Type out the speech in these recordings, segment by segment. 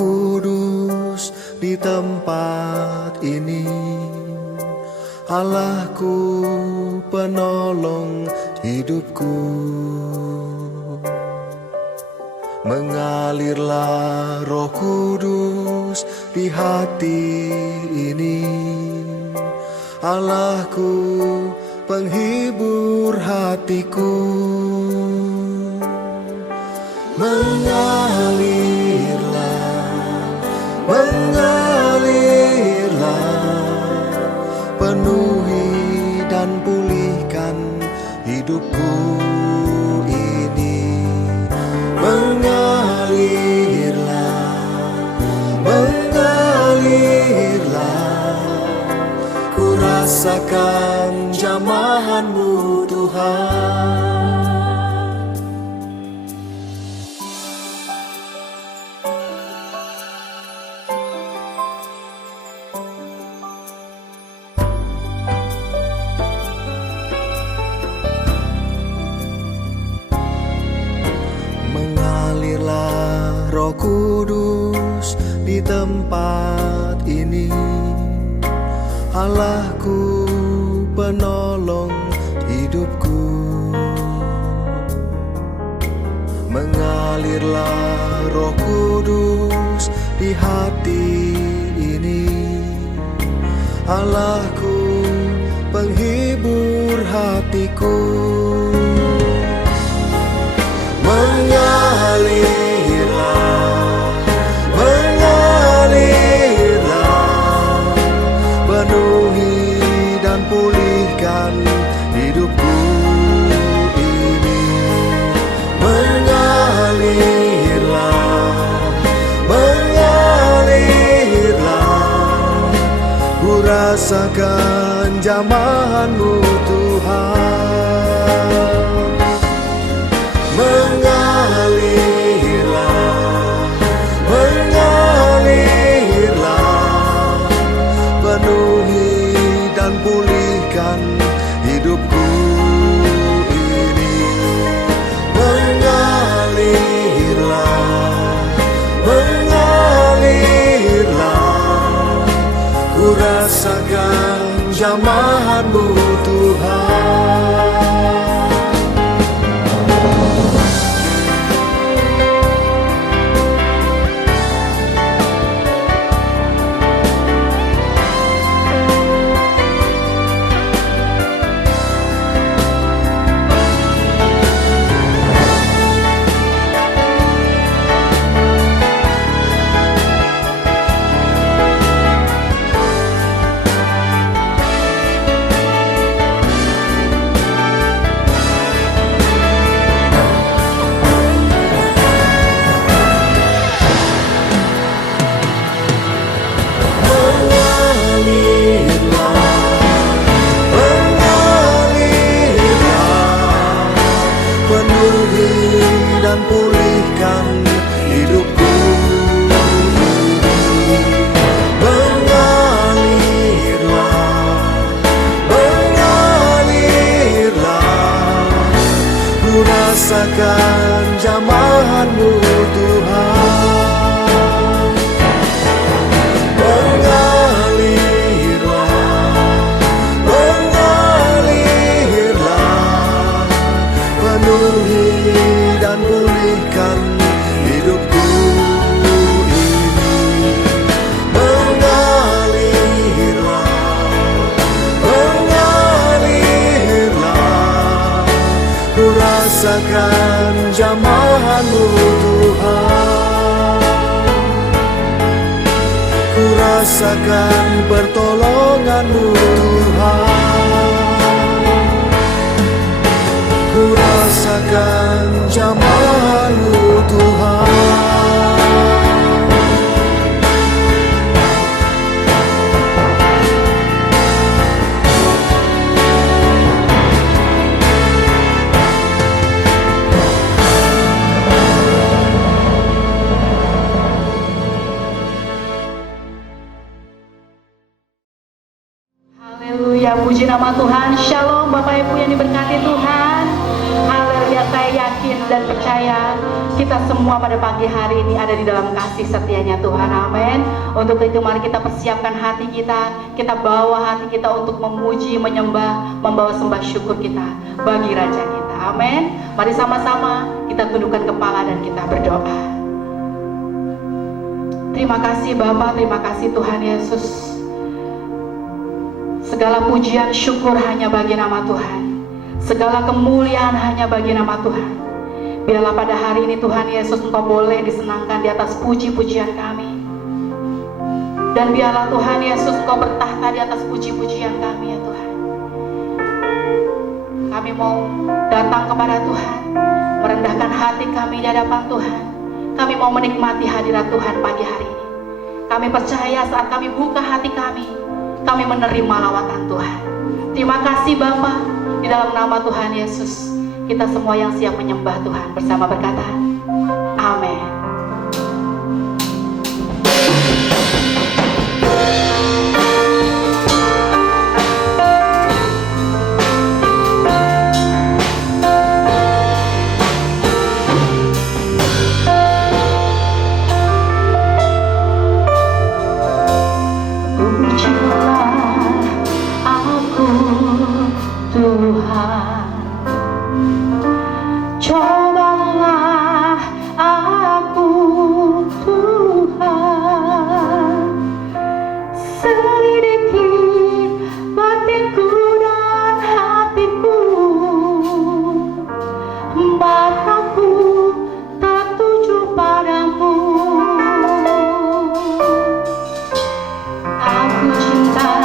Kudus di tempat ini. Allahku, penolong hidupku. Mengalirlah Roh Kudus di hati ini. Allahku, penghibur hatiku. Mengalirlah, penuhi dan pulihkan hidupku ini. Mengalirlah, ku rasakan jamahan-Mu Tuhan. Mengalirlah Roh Kudus di tempat ini. Allahku, penolong hidupku. Mengalirlah Roh Kudus di hati ini. Allahku, penghibur hatiku. Mengalirlah, penuhi dan pulihkan hidupku ini. Mengalirlah, ku rasakan jamahan-Mu Tuhan. Mengalirlah, penuhi dan pulihkan hidupku ini. Mengalirlah, ku rasakan jamahan-Mu Tuhan. Dan pulihkan hidupku. Mengalirlah, ku rasakan jamahan-Mu Tuhan. Mengalirlah, penuhi dan pulihkan hidupku ini. Mengalirlah, ku rasakan jamahan-Mu Tuhan. Ku rasakan pertolongan-Mu Tuhan. Ku rasakan jamahan-Mu Tuhan. Haleluya, puji nama Tuhan. Shalom Bapak Ibu yang diberkati Tuhan. Haleluya, saya yakin dan percaya kita kita semua pada pagi hari ini ada di dalam kasih setianya Tuhan, amin. Untuk itu mari kita persiapkan hati kita, kita bawa hati kita untuk memuji, menyembah, membawa sembah syukur kita bagi Raja kita, amin. Mari sama-sama kita tundukkan kepala dan kita berdoa. Terima kasih Bapa, terima kasih Tuhan Yesus. Segala pujian syukur hanya bagi nama Tuhan. Segala kemuliaan hanya bagi nama Tuhan. Biarlah pada hari ini Tuhan Yesus Engkau boleh disenangkan di atas puji-pujian kami. Dan biarlah Tuhan Yesus Engkau bertahta di atas puji-pujian kami ya Tuhan. Kami mau datang kepada Tuhan, merendahkan hati kami di hadapan Tuhan. Kami mau menikmati hadirat Tuhan pagi hari ini. Kami percaya saat kami buka hati kami menerima lawatan Tuhan. Terima kasih Bapa. Di dalam nama Tuhan Yesus, kita semua yang siap menyembah Tuhan bersama berkata, amin. Aku cinta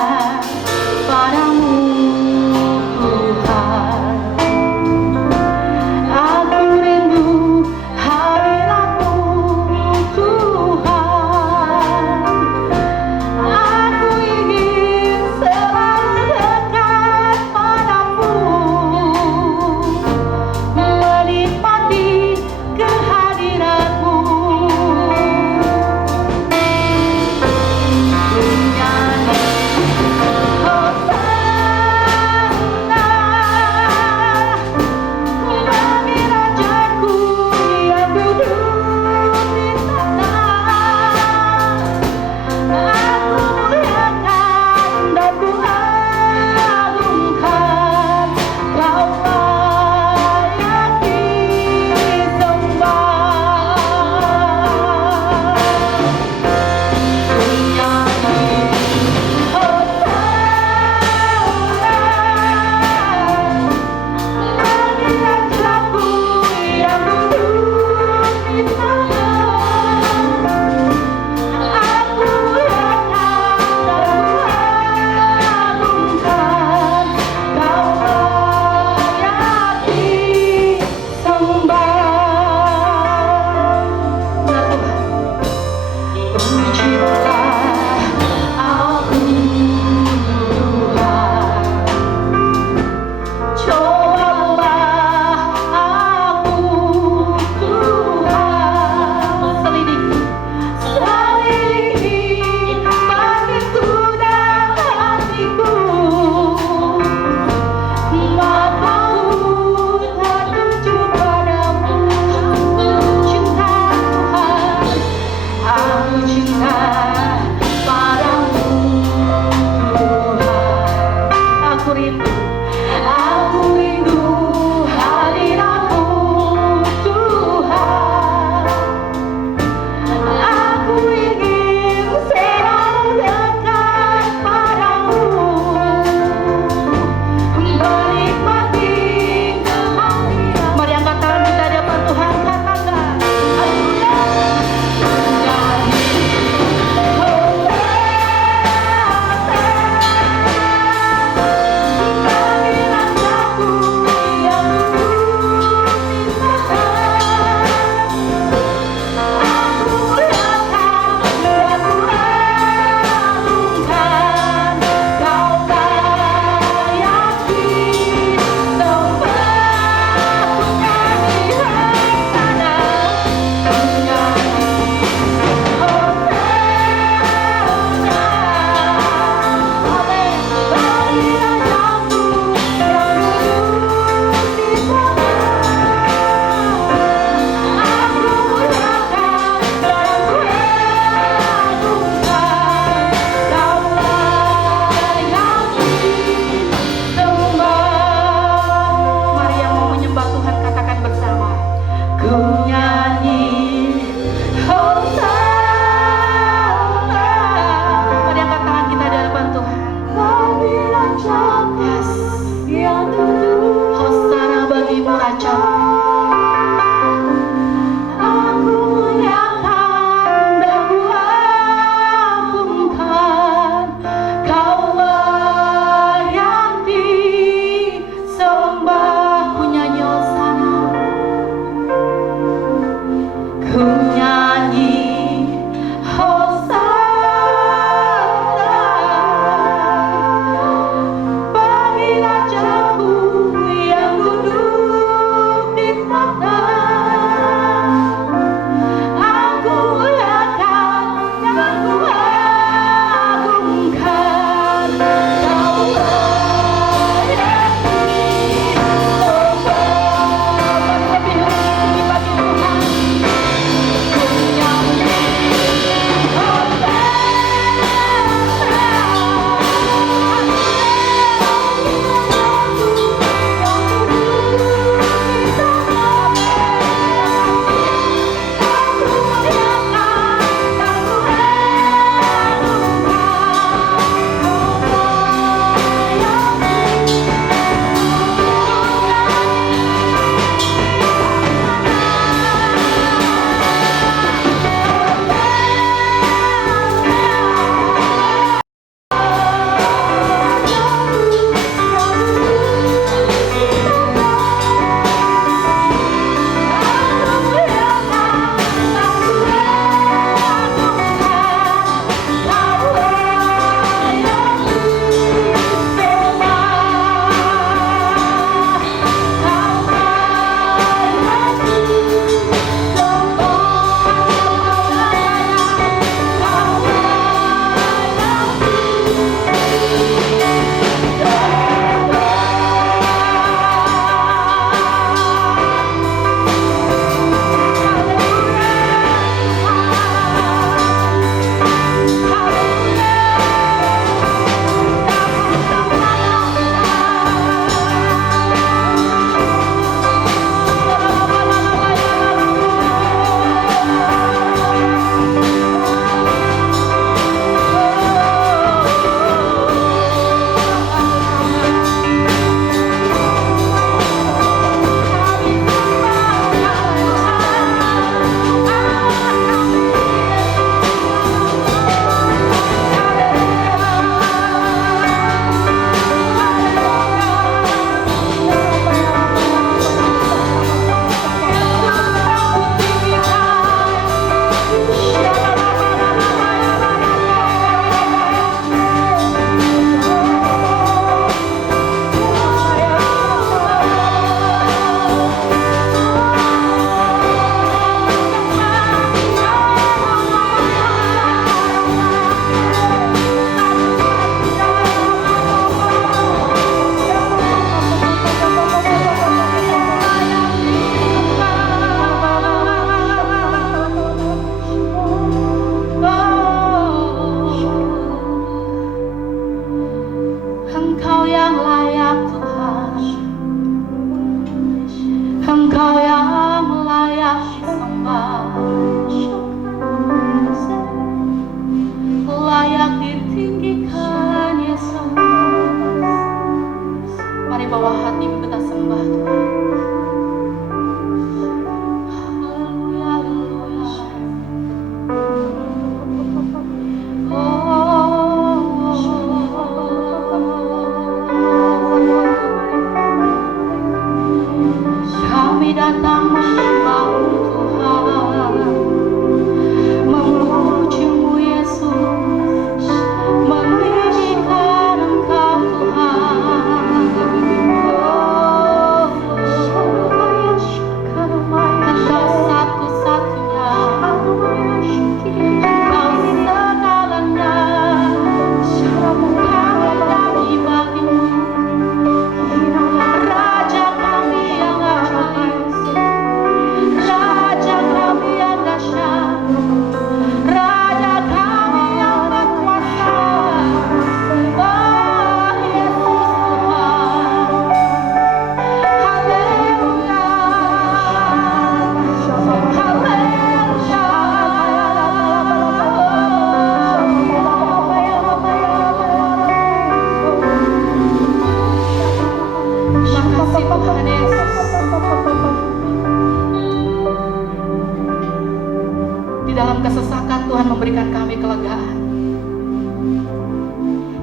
kelegaan.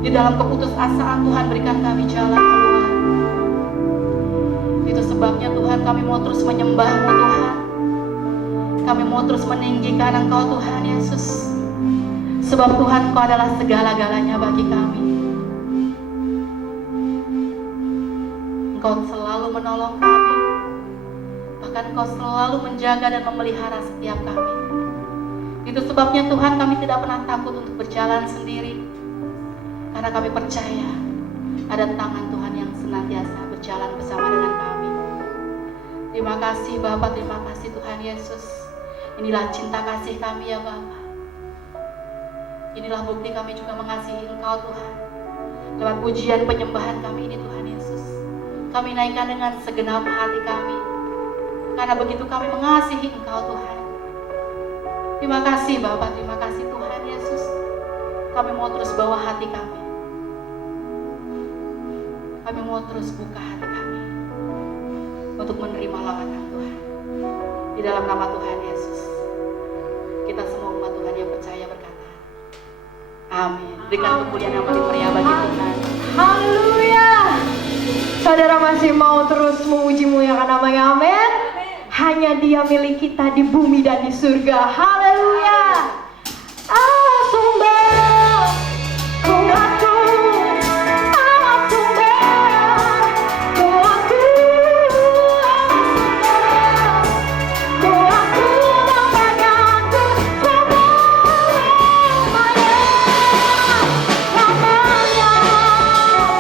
Di dalam keputusasaan Tuhan berikan kami jalan keluar. Itu sebabnya Tuhan kami mau terus menyembah-Mu Tuhan. Kami mau terus meninggikan Engkau Tuhan Yesus. Sebab Tuhan Engkau adalah segala-galanya bagi kami. Engkau selalu menolong kami. Bahkan Engkau selalu menjaga dan memelihara setiap kami. Itu sebabnya Tuhan kami tidak pernah takut untuk berjalan sendiri. Karena kami percaya ada tangan Tuhan yang senantiasa berjalan bersama dengan kami. Terima kasih Bapa, terima kasih Tuhan Yesus. Inilah cinta kasih kami ya Bapa. Inilah bukti kami juga mengasihi Engkau Tuhan. Lewat pujian penyembahan kami ini Tuhan Yesus, kami naikkan dengan segenap hati kami. Karena begitu kami mengasihi Engkau Tuhan. Terima kasih Bapa, terima kasih Tuhan Yesus. Kami mau terus bawa hati kami. Kami mau terus buka hati kami untuk menerima lamaran Tuhan. Di dalam nama Tuhan Yesus, kita semua umat Tuhan yang percaya berkata, amin. Berikan kemuliaan yang paling meriah bagi Tuhan. Haleluya. Saudara masih mau terus memuji muliakan namanya, amin. Hanya Dia milik kita di bumi dan di surga. Haleluya. Sumber kuatku, sumber kuatku, kuatku memegangku semuanya. Namanya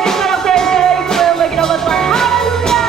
Isra Praise ikut yang bagi nama Tuhan. Haleluya.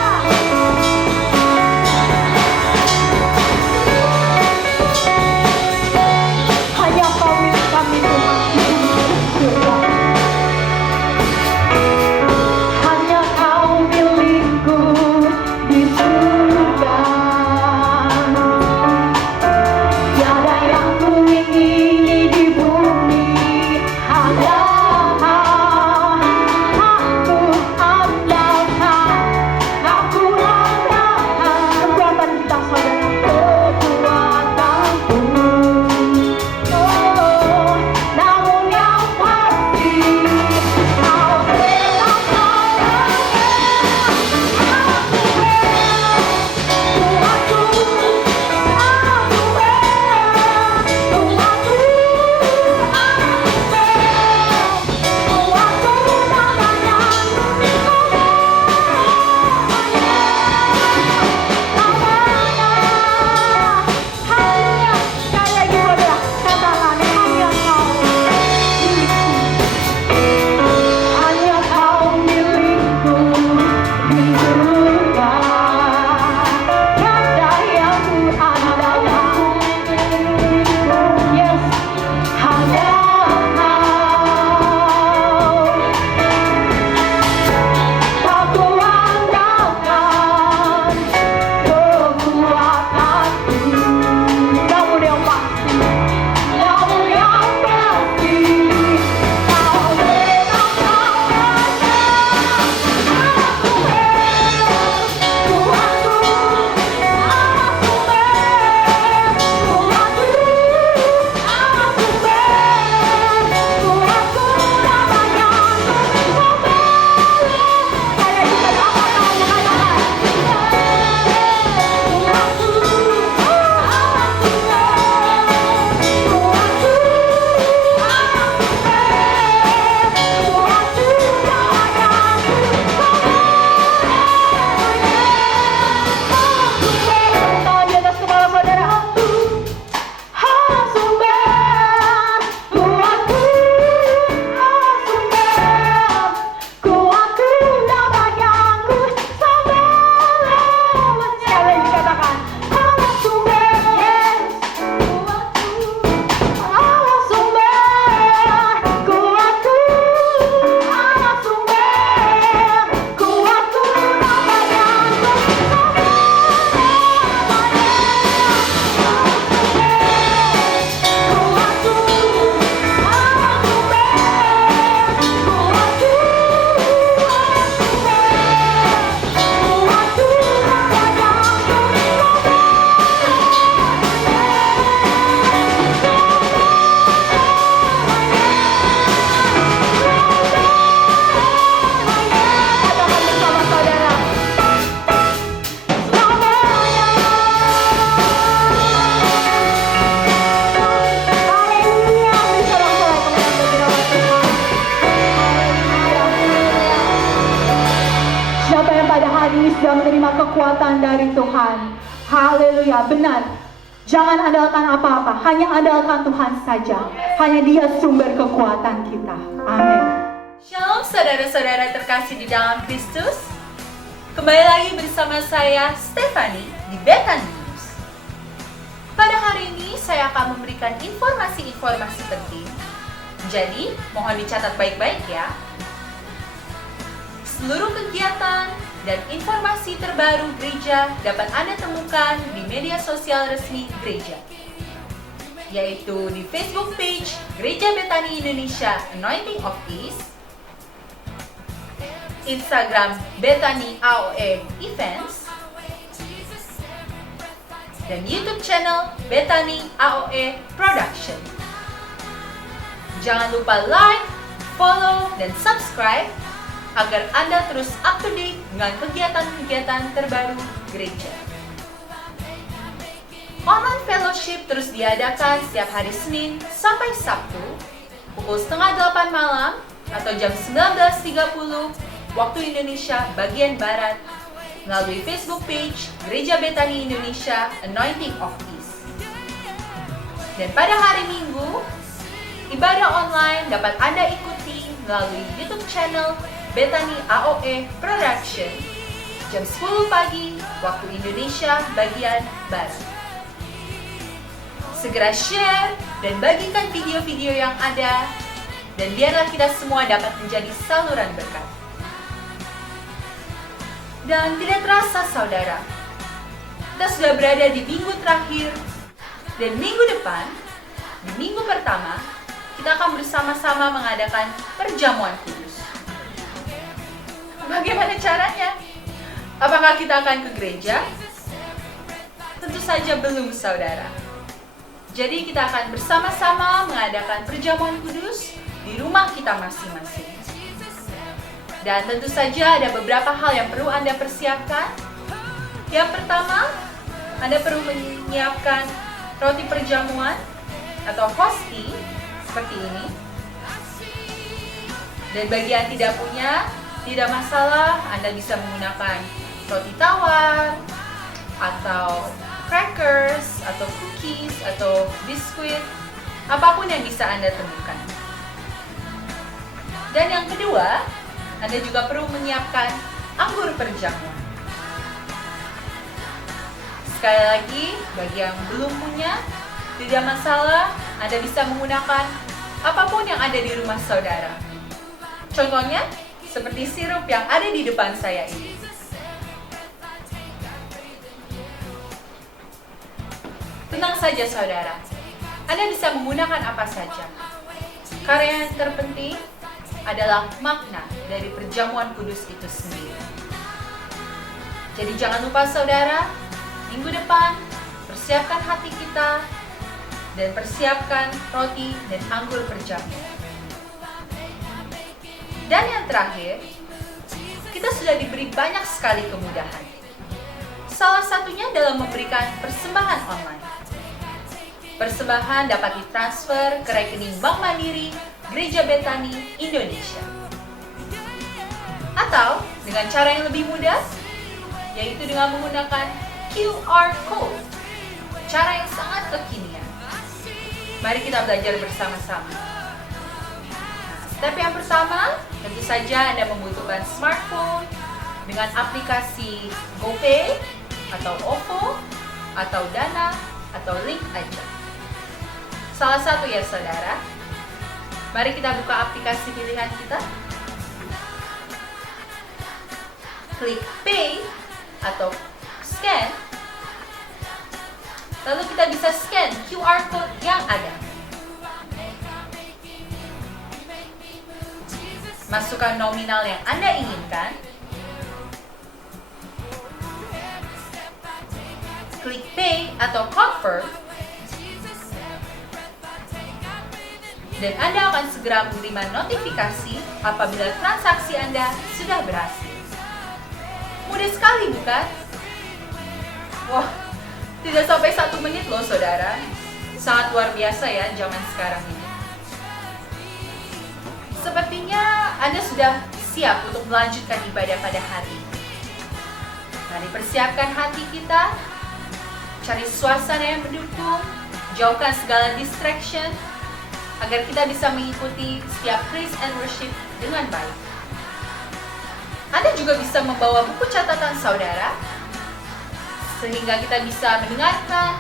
Siapa yang pada hari ini sudah menerima kekuatan dari Tuhan? Haleluya, benar. Jangan andalkan apa-apa, hanya andalkan Tuhan saja. Hanya Dia sumber kekuatan kita. Amin. Shalom saudara-saudara terkasih di dalam Kristus. Kembali lagi bersama saya Stephanie di Bethany News. Pada hari ini saya akan memberikan informasi-informasi penting. Jadi, mohon dicatat baik-baik ya. Seluruh kegiatan dan informasi terbaru gereja dapat Anda temukan di media sosial resmi gereja, yaitu di Facebook page Gereja Bethany Indonesia Anointing of Peace, Instagram Bethany AOE Events, dan YouTube channel Bethany AOE Production. Jangan lupa like, follow, dan subscribe agar Anda terus up to date dengan kegiatan-kegiatan terbaru gereja. Online fellowship terus diadakan setiap hari Senin sampai Sabtu pukul 7:30 malam atau jam 19.30 waktu Indonesia bagian Barat melalui Facebook page Gereja Bethany Indonesia Anointing of Peace. Dan pada hari Minggu, ibadah online dapat Anda ikuti melalui YouTube channel Bethany AOE Production jam 10 pagi waktu Indonesia bagian Barat. Segera share dan bagikan video-video yang ada, dan biarlah kita semua dapat menjadi saluran berkat. Dan tidak terasa saudara, kita sudah berada di minggu terakhir, dan minggu depan, di minggu pertama, kita akan bersama-sama mengadakan perjamuan kudus. Bagaimana caranya? Apakah kita akan ke gereja? Tentu saja belum, saudara. Jadi kita akan bersama-sama mengadakan perjamuan kudus di rumah kita masing-masing. Dan tentu saja ada beberapa hal yang perlu Anda persiapkan. Yang pertama, Anda perlu menyiapkan roti perjamuan atau hosti seperti ini. Dan bagi yang tidak punya, tidak masalah, Anda bisa menggunakan roti tawar, atau crackers, atau cookies, atau biskuit, apapun yang bisa Anda temukan. Dan yang kedua, Anda juga perlu menyiapkan anggur perjamuan. Sekali lagi, bagi yang belum punya, tidak masalah, Anda bisa menggunakan apapun yang ada di rumah saudara. Contohnya, seperti sirup yang ada di depan saya ini. Tenang saja saudara, Anda bisa menggunakan apa saja. Karena yang terpenting adalah makna dari perjamuan kudus itu sendiri. Jadi jangan lupa saudara, minggu depan persiapkan hati kita dan persiapkan roti dan anggur perjamuan. Dan yang terakhir, kita sudah diberi banyak sekali kemudahan. Salah satunya dalam memberikan persembahan online. Persembahan dapat ditransfer ke rekening Bank Mandiri Gereja Bethany Indonesia. Atau dengan cara yang lebih mudah, yaitu dengan menggunakan QR Code. Cara yang sangat kekinian. Mari kita belajar bersama-sama. Step yang pertama, tentu saja Anda membutuhkan smartphone dengan aplikasi GoPay, atau OVO, atau Dana, atau Link aja. Salah satu ya saudara. Mari kita buka aplikasi pilihan kita. Klik Pay atau Scan. Lalu kita bisa scan QR Code yang ada. Masukkan nominal yang Anda inginkan. Klik Pay atau Confirm. Dan Anda akan segera menerima notifikasi apabila transaksi Anda sudah berhasil. Mudah sekali bukan? Wah, tidak sampai 1 menit loh saudara. Sangat luar biasa ya zaman sekarang ini. Sepertinya Anda sudah siap untuk melanjutkan ibadah pada hari ini. Mari persiapkan hati kita, cari suasana yang mendukung, jauhkan segala distraction, agar kita bisa mengikuti setiap praise and worship dengan baik. Anda juga bisa membawa buku catatan saudara, sehingga kita bisa mendengarkan,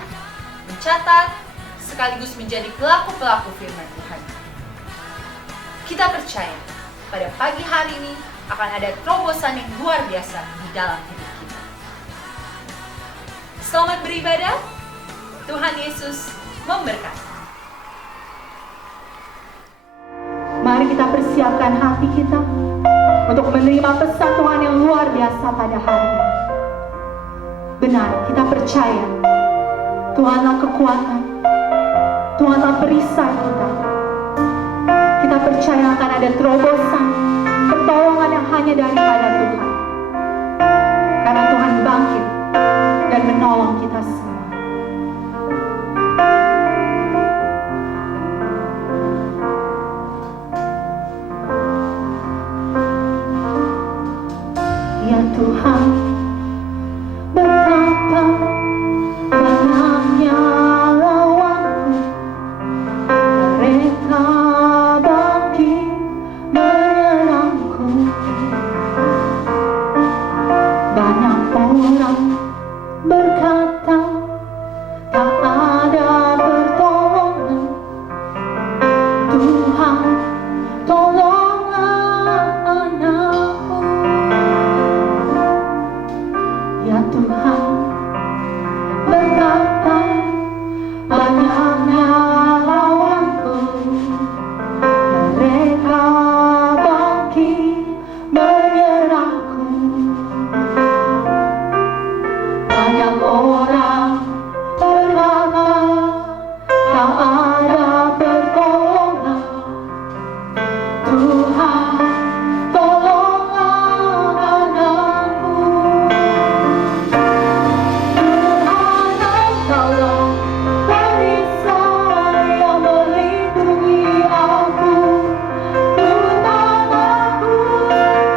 mencatat, sekaligus menjadi pelaku-pelaku firman Tuhan. Kita percaya pada pagi hari ini akan ada terobosan yang luar biasa di dalam hidup kita. Selamat beribadah, Tuhan Yesus memberkati. Mari kita persiapkan hati kita untuk menerima pesan Tuhan yang luar biasa pada hari ini. Benar, kita percaya Tuhanlah kekuatan, Tuhanlah perisai kita. Kita percaya akan ada terobosan, pertolongan yang hanya daripada Tuhan. Karena Tuhan bangkit dan menolong kita semua. Ya Tuhan, betapa banyaknya lawanku, mereka bangkit menyerangku. Banyak orang berkata tak ada pertolongan. Tuhan, tolonglah anakku. Ya Tuhan, betapa banyaknya lawanku, mereka bangkit menyerangku. Banyak orang berkata tak ada pertolongan. Tuhan, tolonglah anakku. Tuhan, Engkaulah perisai yang melindungi aku. Tuntun aku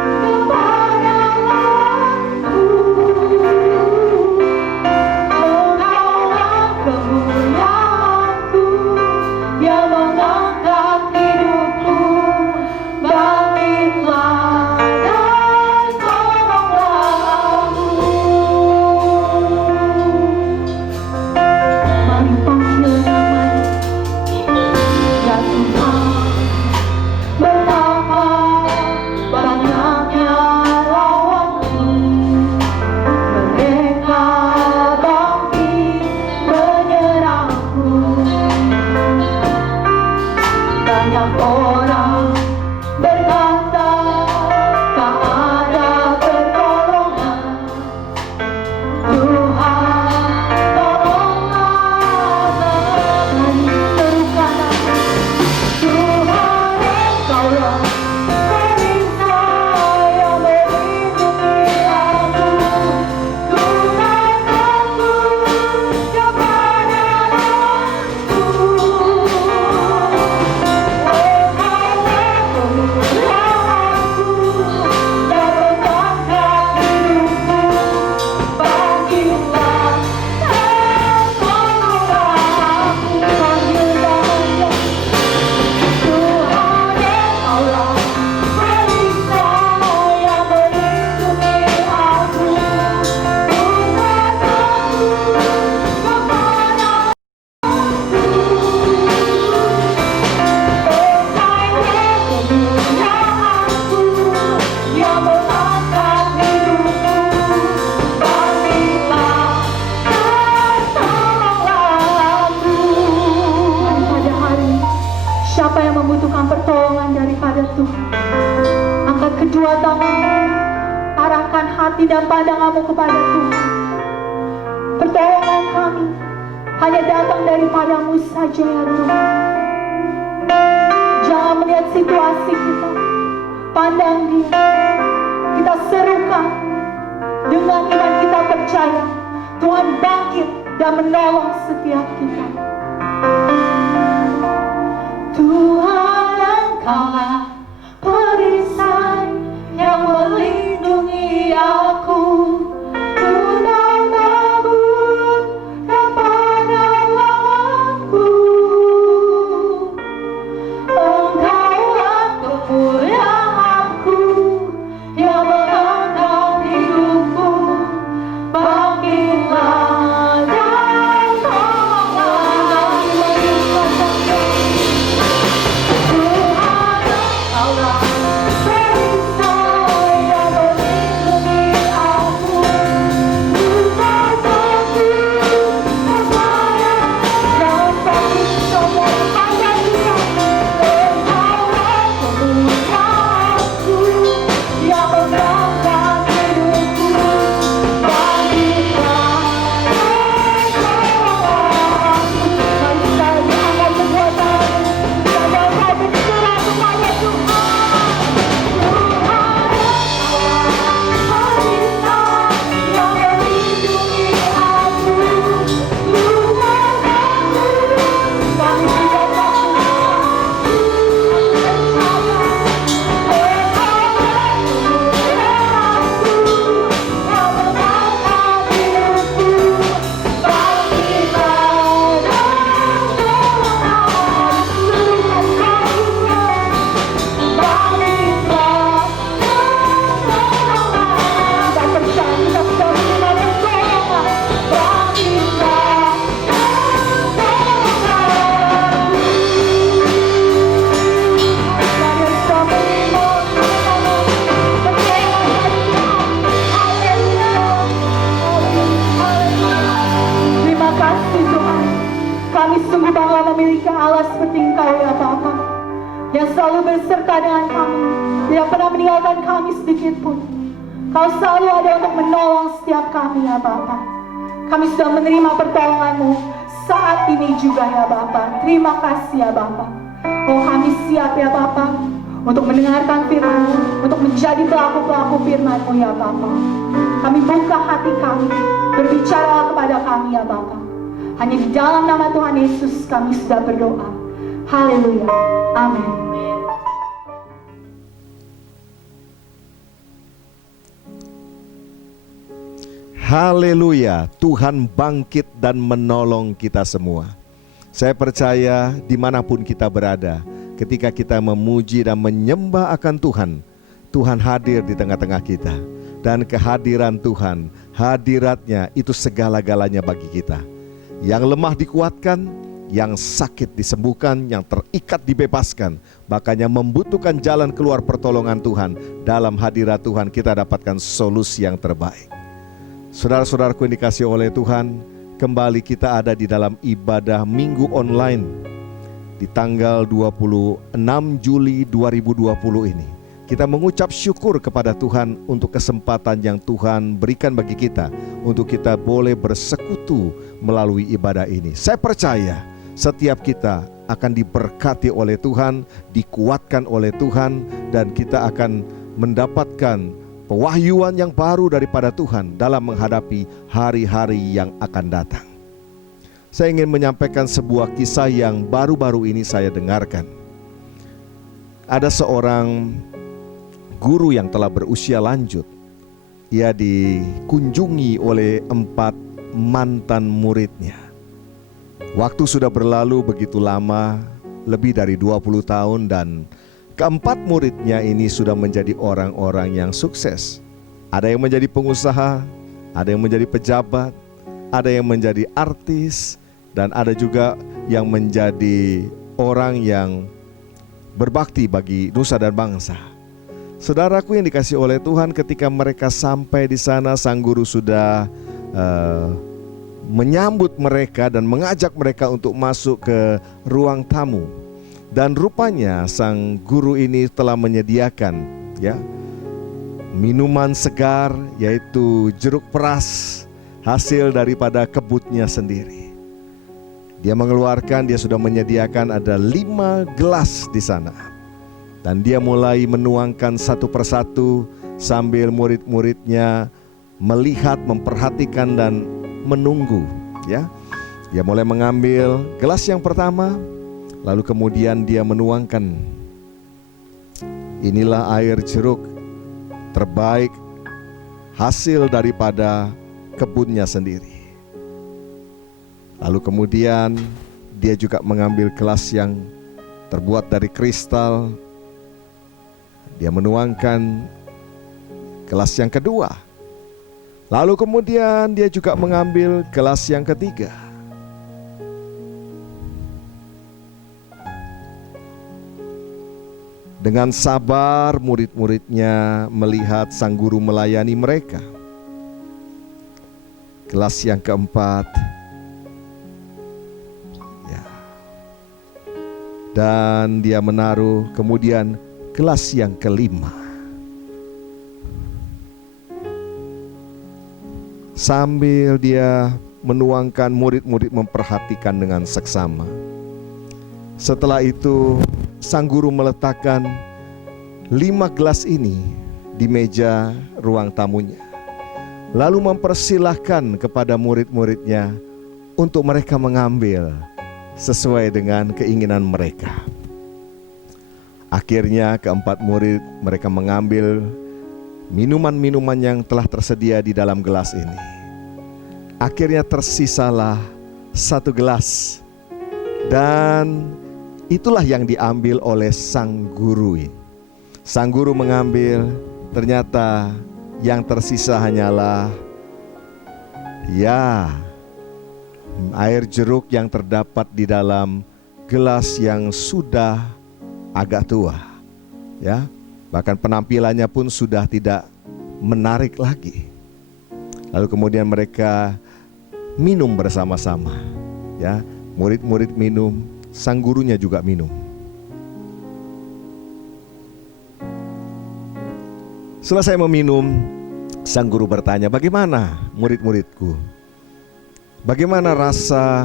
kepada lawanku. Engkaulah kemuliaanku yang mengangkat hidupku. Bangkitlah dan tolonglah aku. Mari panggil namanya, ya Tuhan. Betapa banyaknya lawanku, mereka bangkit menyerangku. Banyak orang berkata tak ada pertolongan. Tuhan, tolonglah kami. Serukan aku. Tuhan, Engkaulah perisai yang melindungi aku. Tuntun aku kepada lawanku. Engkaulah kemuliaanku yang mengangkat hidupku. Bangkitlah dan tolonglah aku. Panggil namanya, Tuhan, Engkaulah perisai yang melindungi aku. Tuntun aku kepada kemuliaanku yang mengangkat hidupku. Bangkitlah dan tolonglah aku. Pada hari ini, siapa yang membutuhkan pertolongan daripada Tuhan? Angkat kedua tanganmu, arahkan hati dan pandanganmu kepada Tuhan. Pertolongan kami hanya datang daripadamu saja, ya Tuhan. Jangan melihat situasi kita, pandang Dia. Kita serukan dengan iman, kita percaya Tuhan bangkit dan menolong setiap kita. Tuhan, Engkaulah perisai yang melindungi aku. berserta dengan kami. Tidak pernah meninggalkan kami sedikit pun. Kau selalu ada untuk menolong setiap kami ya Bapa. Kami sudah menerima pertolongan-Mu saat ini juga ya Bapa. Terima kasih ya Bapa. Oh, kami siap ya Bapa untuk mendengarkan firman-Mu, untuk menjadi pelaku-pelaku firman-Mu ya Bapa. Kami buka hati kami, berbicara kepada kami ya Bapa. Hanya di dalam nama Tuhan Yesus kami sudah berdoa. Haleluya. Amin. Haleluya, Tuhan bangkit dan menolong kita semua. Saya percaya dimanapun kita berada, ketika kita memuji dan menyembah akan Tuhan, Tuhan hadir di tengah-tengah kita. Dan kehadiran Tuhan, hadiratnya itu segala-galanya bagi kita. Yang lemah dikuatkan, yang sakit disembuhkan, yang terikat dibebaskan. Bahkan yang membutuhkan jalan keluar pertolongan Tuhan, dalam hadirat Tuhan kita dapatkan solusi yang terbaik. Saudara-saudaraku yang dikasihi oleh Tuhan, kembali kita ada di dalam ibadah minggu online di tanggal 26 Juli 2020 ini. Kita mengucap syukur kepada Tuhan untuk kesempatan yang Tuhan berikan bagi kita untuk kita boleh bersekutu melalui ibadah ini. Saya percaya setiap kita akan diberkati oleh Tuhan, dikuatkan oleh Tuhan, dan kita akan mendapatkan pewahyuan yang baru daripada Tuhan dalam menghadapi hari-hari yang akan datang. Saya ingin menyampaikan sebuah kisah yang baru-baru ini saya dengarkan. Ada seorang guru yang telah berusia lanjut. Ia dikunjungi oleh 4 mantan muridnya. Waktu sudah berlalu begitu lama, lebih dari 20 tahun, dan keempat muridnya ini sudah menjadi orang-orang yang sukses. Ada yang menjadi pengusaha, ada yang menjadi pejabat, ada yang menjadi artis, dan ada juga yang menjadi orang yang berbakti bagi nusa dan bangsa. Saudaraku yang dikasihi oleh Tuhan, ketika mereka sampai di sana, sang guru sudah menyambut mereka dan mengajak mereka untuk masuk ke ruang tamu. Dan rupanya sang guru ini telah menyediakan minuman segar, yaitu jeruk peras hasil daripada kebunnya sendiri. Dia sudah menyediakan ada 5 gelas di sana. Dan dia mulai menuangkan satu persatu sambil murid-muridnya melihat, memperhatikan dan menunggu. Dia mulai mengambil gelas yang pertama, lalu kemudian dia menuangkan. Inilah air jeruk terbaik hasil daripada kebunnya sendiri. Lalu kemudian dia juga mengambil gelas yang terbuat dari kristal. Dia menuangkan gelas yang kedua. Lalu kemudian dia juga mengambil gelas yang ketiga. Dengan sabar murid-muridnya melihat sang guru melayani mereka. Gelas yang keempat. Dan dia menaruh kemudian gelas yang kelima. Sambil dia menuangkan, murid-murid memperhatikan dengan seksama. Setelah itu sang guru meletakkan 5 gelas ini di meja ruang tamunya. Lalu mempersilahkan kepada murid-muridnya untuk mereka mengambil sesuai dengan keinginan mereka. Akhirnya keempat murid mereka mengambil minuman-minuman yang telah tersedia di dalam gelas ini. Akhirnya tersisalah 1 gelas. Dan itulah yang diambil oleh sang guru. Sang guru mengambil, ternyata yang tersisa hanyalah air jeruk yang terdapat di dalam gelas yang sudah agak tua. Bahkan penampilannya pun sudah tidak menarik lagi. Lalu kemudian mereka minum bersama-sama. Murid-murid minum, sang gurunya juga minum. Selesai meminum, sang guru bertanya, "Bagaimana murid-muridku? Bagaimana rasa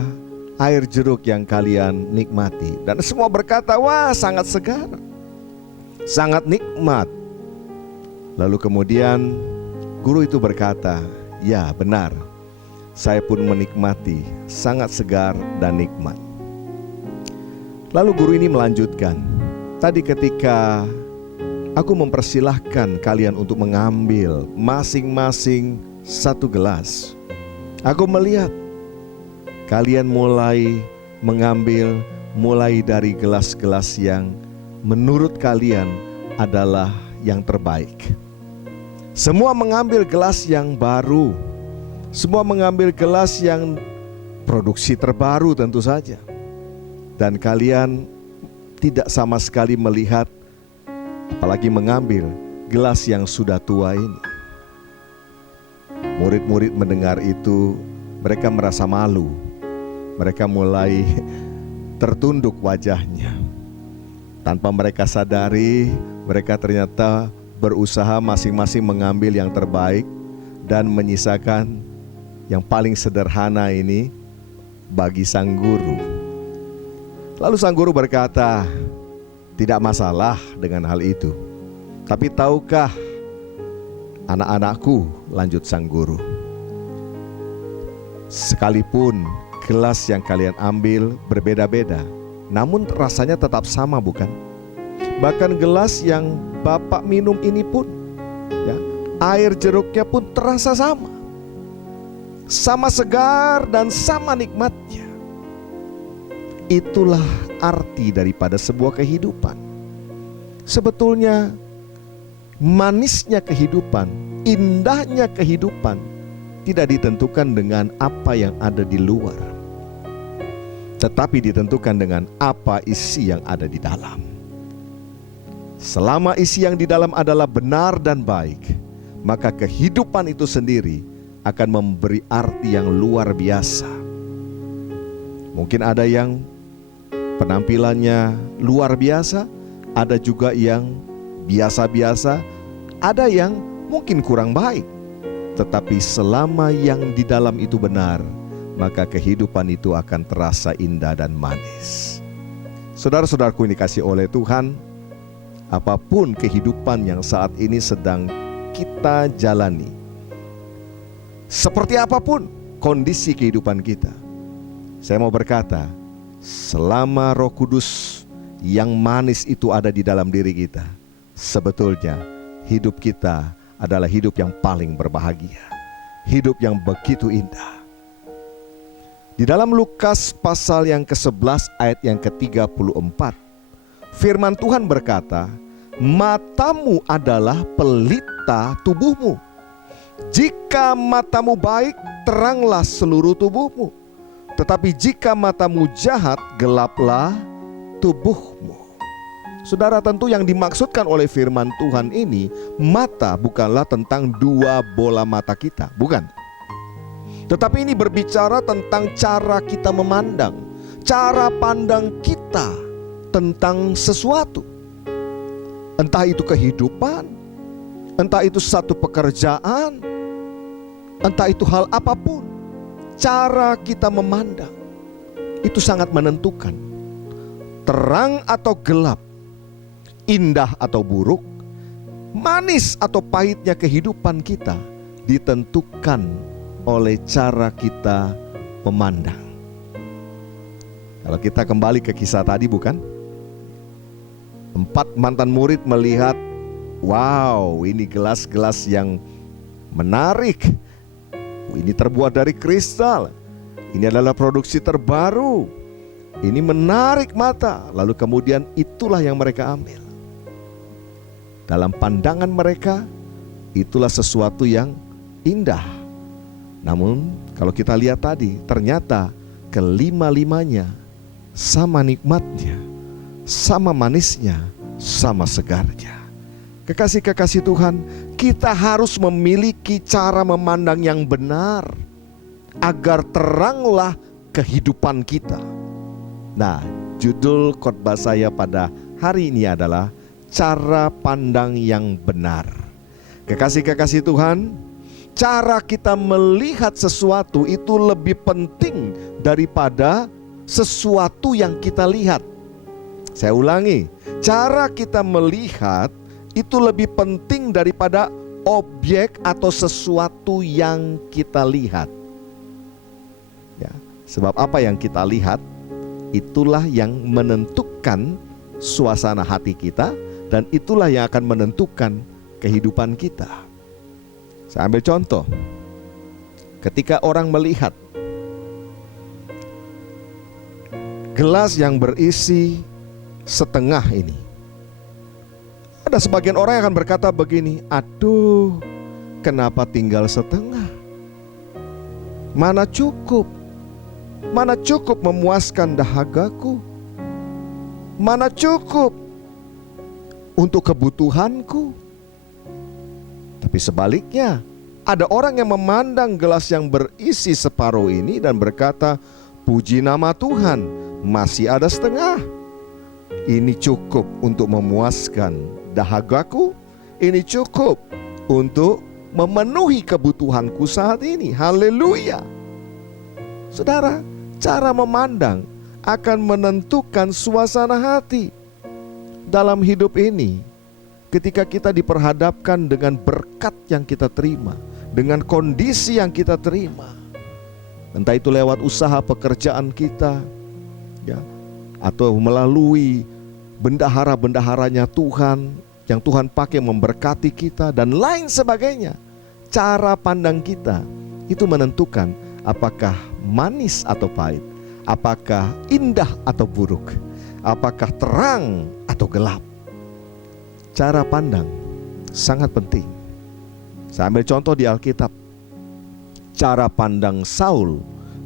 air jeruk yang kalian nikmati?" Dan semua berkata, "Wah, sangat segar, sangat nikmat." Lalu kemudian guru itu berkata, "Ya, benar. Saya pun menikmati, sangat segar dan nikmat." Lalu guru ini melanjutkan, "Tadi ketika aku mempersilahkan kalian untuk mengambil masing-masing satu gelas, aku melihat kalian mulai mengambil mulai dari gelas-gelas yang menurut kalian adalah yang terbaik. Semua mengambil gelas yang baru, semua mengambil gelas yang produksi terbaru tentu saja. Dan kalian tidak sama sekali melihat, apalagi mengambil gelas yang sudah tua ini." Murid-murid mendengar itu, mereka merasa malu. Mereka mulai tertunduk wajahnya. Tanpa mereka sadari, mereka ternyata berusaha masing-masing mengambil yang terbaik dan menyisakan yang paling sederhana ini bagi sang guru. Lalu sang guru berkata, "Tidak masalah dengan hal itu. Tapi tahukah anak-anakku," lanjut sang guru, "sekalipun gelas yang kalian ambil berbeda-beda, namun rasanya tetap sama, bukan? Bahkan gelas yang Bapak minum ini pun, ya, air jeruknya pun terasa sama. Sama segar dan sama nikmatnya. Itulah arti daripada sebuah kehidupan. Sebetulnya manisnya kehidupan, indahnya kehidupan tidak ditentukan dengan apa yang ada di luar, tetapi ditentukan dengan apa isi yang ada di dalam. Selama isi yang di dalam adalah benar dan baik, maka kehidupan itu sendiri akan memberi arti yang luar biasa. Mungkin ada yang penampilannya luar biasa, ada juga yang biasa-biasa, ada yang mungkin kurang baik. Tetapi selama yang di dalam itu benar, maka kehidupan itu akan terasa indah dan manis. Saudara-saudaraku yang dikasihi oleh Tuhan, apapun kehidupan yang saat ini sedang kita jalani, seperti apapun kondisi kehidupan kita, saya mau berkata, selama Roh Kudus yang manis itu ada di dalam diri kita, sebetulnya hidup kita adalah hidup yang paling berbahagia, hidup yang begitu indah. Di dalam Lukas pasal yang ke-11 ayat yang ke-34, firman Tuhan berkata, "Matamu adalah pelita tubuhmu. Jika matamu baik, teranglah seluruh tubuhmu. Tetapi jika matamu jahat, gelaplah tubuhmu." Saudara, tentu yang dimaksudkan oleh firman Tuhan ini, mata bukanlah tentang dua bola mata kita, bukan. Tetapi ini berbicara tentang cara kita memandang, cara pandang kita tentang sesuatu. Entah itu kehidupan, entah itu satu pekerjaan, entah itu hal apapun. Cara kita memandang itu sangat menentukan. Terang atau gelap, indah atau buruk, manis atau pahitnya kehidupan kita ditentukan oleh cara kita memandang. Kalau kita kembali ke kisah tadi, bukan? 4 mantan murid melihat, wow, ini gelas-gelas yang menarik. Ini terbuat dari kristal. Ini adalah produksi terbaru. Ini menarik mata. Lalu kemudian itulah yang mereka ambil. Dalam pandangan mereka, itulah sesuatu yang indah. Namun kalau kita lihat tadi, ternyata kelima-limanya sama nikmatnya, sama manisnya, sama segarnya. Kekasih-kekasih Tuhan, kita harus memiliki cara memandang yang benar agar teranglah kehidupan kita. Nah, judul khotbah saya pada hari ini adalah cara pandang yang benar. Kekasih-kekasih Tuhan, cara kita melihat sesuatu itu lebih penting daripada sesuatu yang kita lihat. Saya ulangi, cara kita melihat itu lebih penting daripada objek atau sesuatu yang kita lihat. Ya, sebab apa yang kita lihat itulah yang menentukan suasana hati kita, dan itulah yang akan menentukan kehidupan kita. Saya ambil contoh. Ketika orang melihat gelas yang berisi setengah ini, ada sebagian orang yang akan berkata begini, aduh, kenapa tinggal setengah? Mana cukup? Mana cukup memuaskan dahagaku? Mana cukup untuk kebutuhanku? Tapi sebaliknya, ada orang yang memandang gelas yang berisi separuh ini dan berkata, puji nama Tuhan, masih ada setengah. Ini cukup untuk memuaskan dahagaku. Ini cukup untuk memenuhi kebutuhanku saat ini. Haleluya. Saudara, cara memandang akan menentukan suasana hati dalam hidup ini. Ketika kita diperhadapkan dengan berkat yang kita terima, dengan kondisi yang kita terima, entah itu lewat usaha pekerjaan kita, ya, atau melalui bendahara-bendaharanya Tuhan yang Tuhan pakai memberkati kita dan lain sebagainya. Cara pandang kita itu menentukan apakah manis atau pahit, apakah indah atau buruk, apakah terang atau gelap. Cara pandang sangat penting. Saya ambil contoh di Alkitab. Cara pandang Saul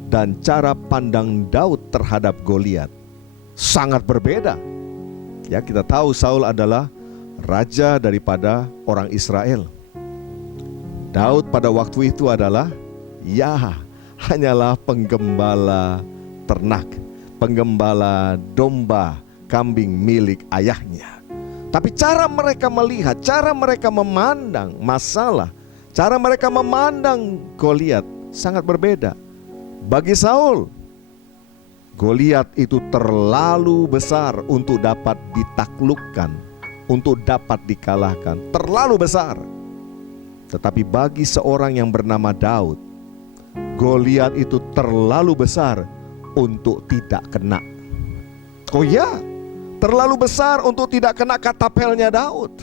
dan cara pandang Daud terhadap Goliat sangat berbeda. Ya, kita tahu Saul adalah raja daripada orang Israel. Daud pada waktu itu adalah hanyalah penggembala ternak, penggembala domba, kambing milik ayahnya. Tapi cara mereka melihat, cara mereka memandang masalah, cara mereka memandang Goliat sangat berbeda. Bagi Saul, Goliat itu terlalu besar untuk dapat ditaklukkan, untuk dapat dikalahkan, terlalu besar. Tetapi bagi seorang yang bernama Daud, Goliat itu terlalu besar untuk tidak kena. Oh ya, terlalu besar untuk tidak kena katapelnya Daud.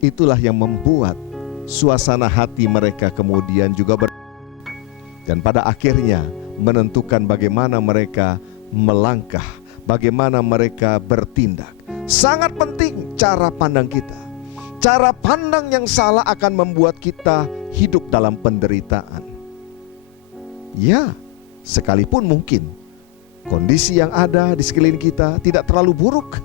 Itulah yang membuat suasana hati mereka kemudian juga dan pada akhirnya menentukan bagaimana mereka melangkah, bagaimana mereka bertindak. Sangat penting cara pandang kita. Cara pandang yang salah akan membuat kita hidup dalam penderitaan. Ya, sekalipun mungkin kondisi yang ada di sekeliling kita tidak terlalu buruk,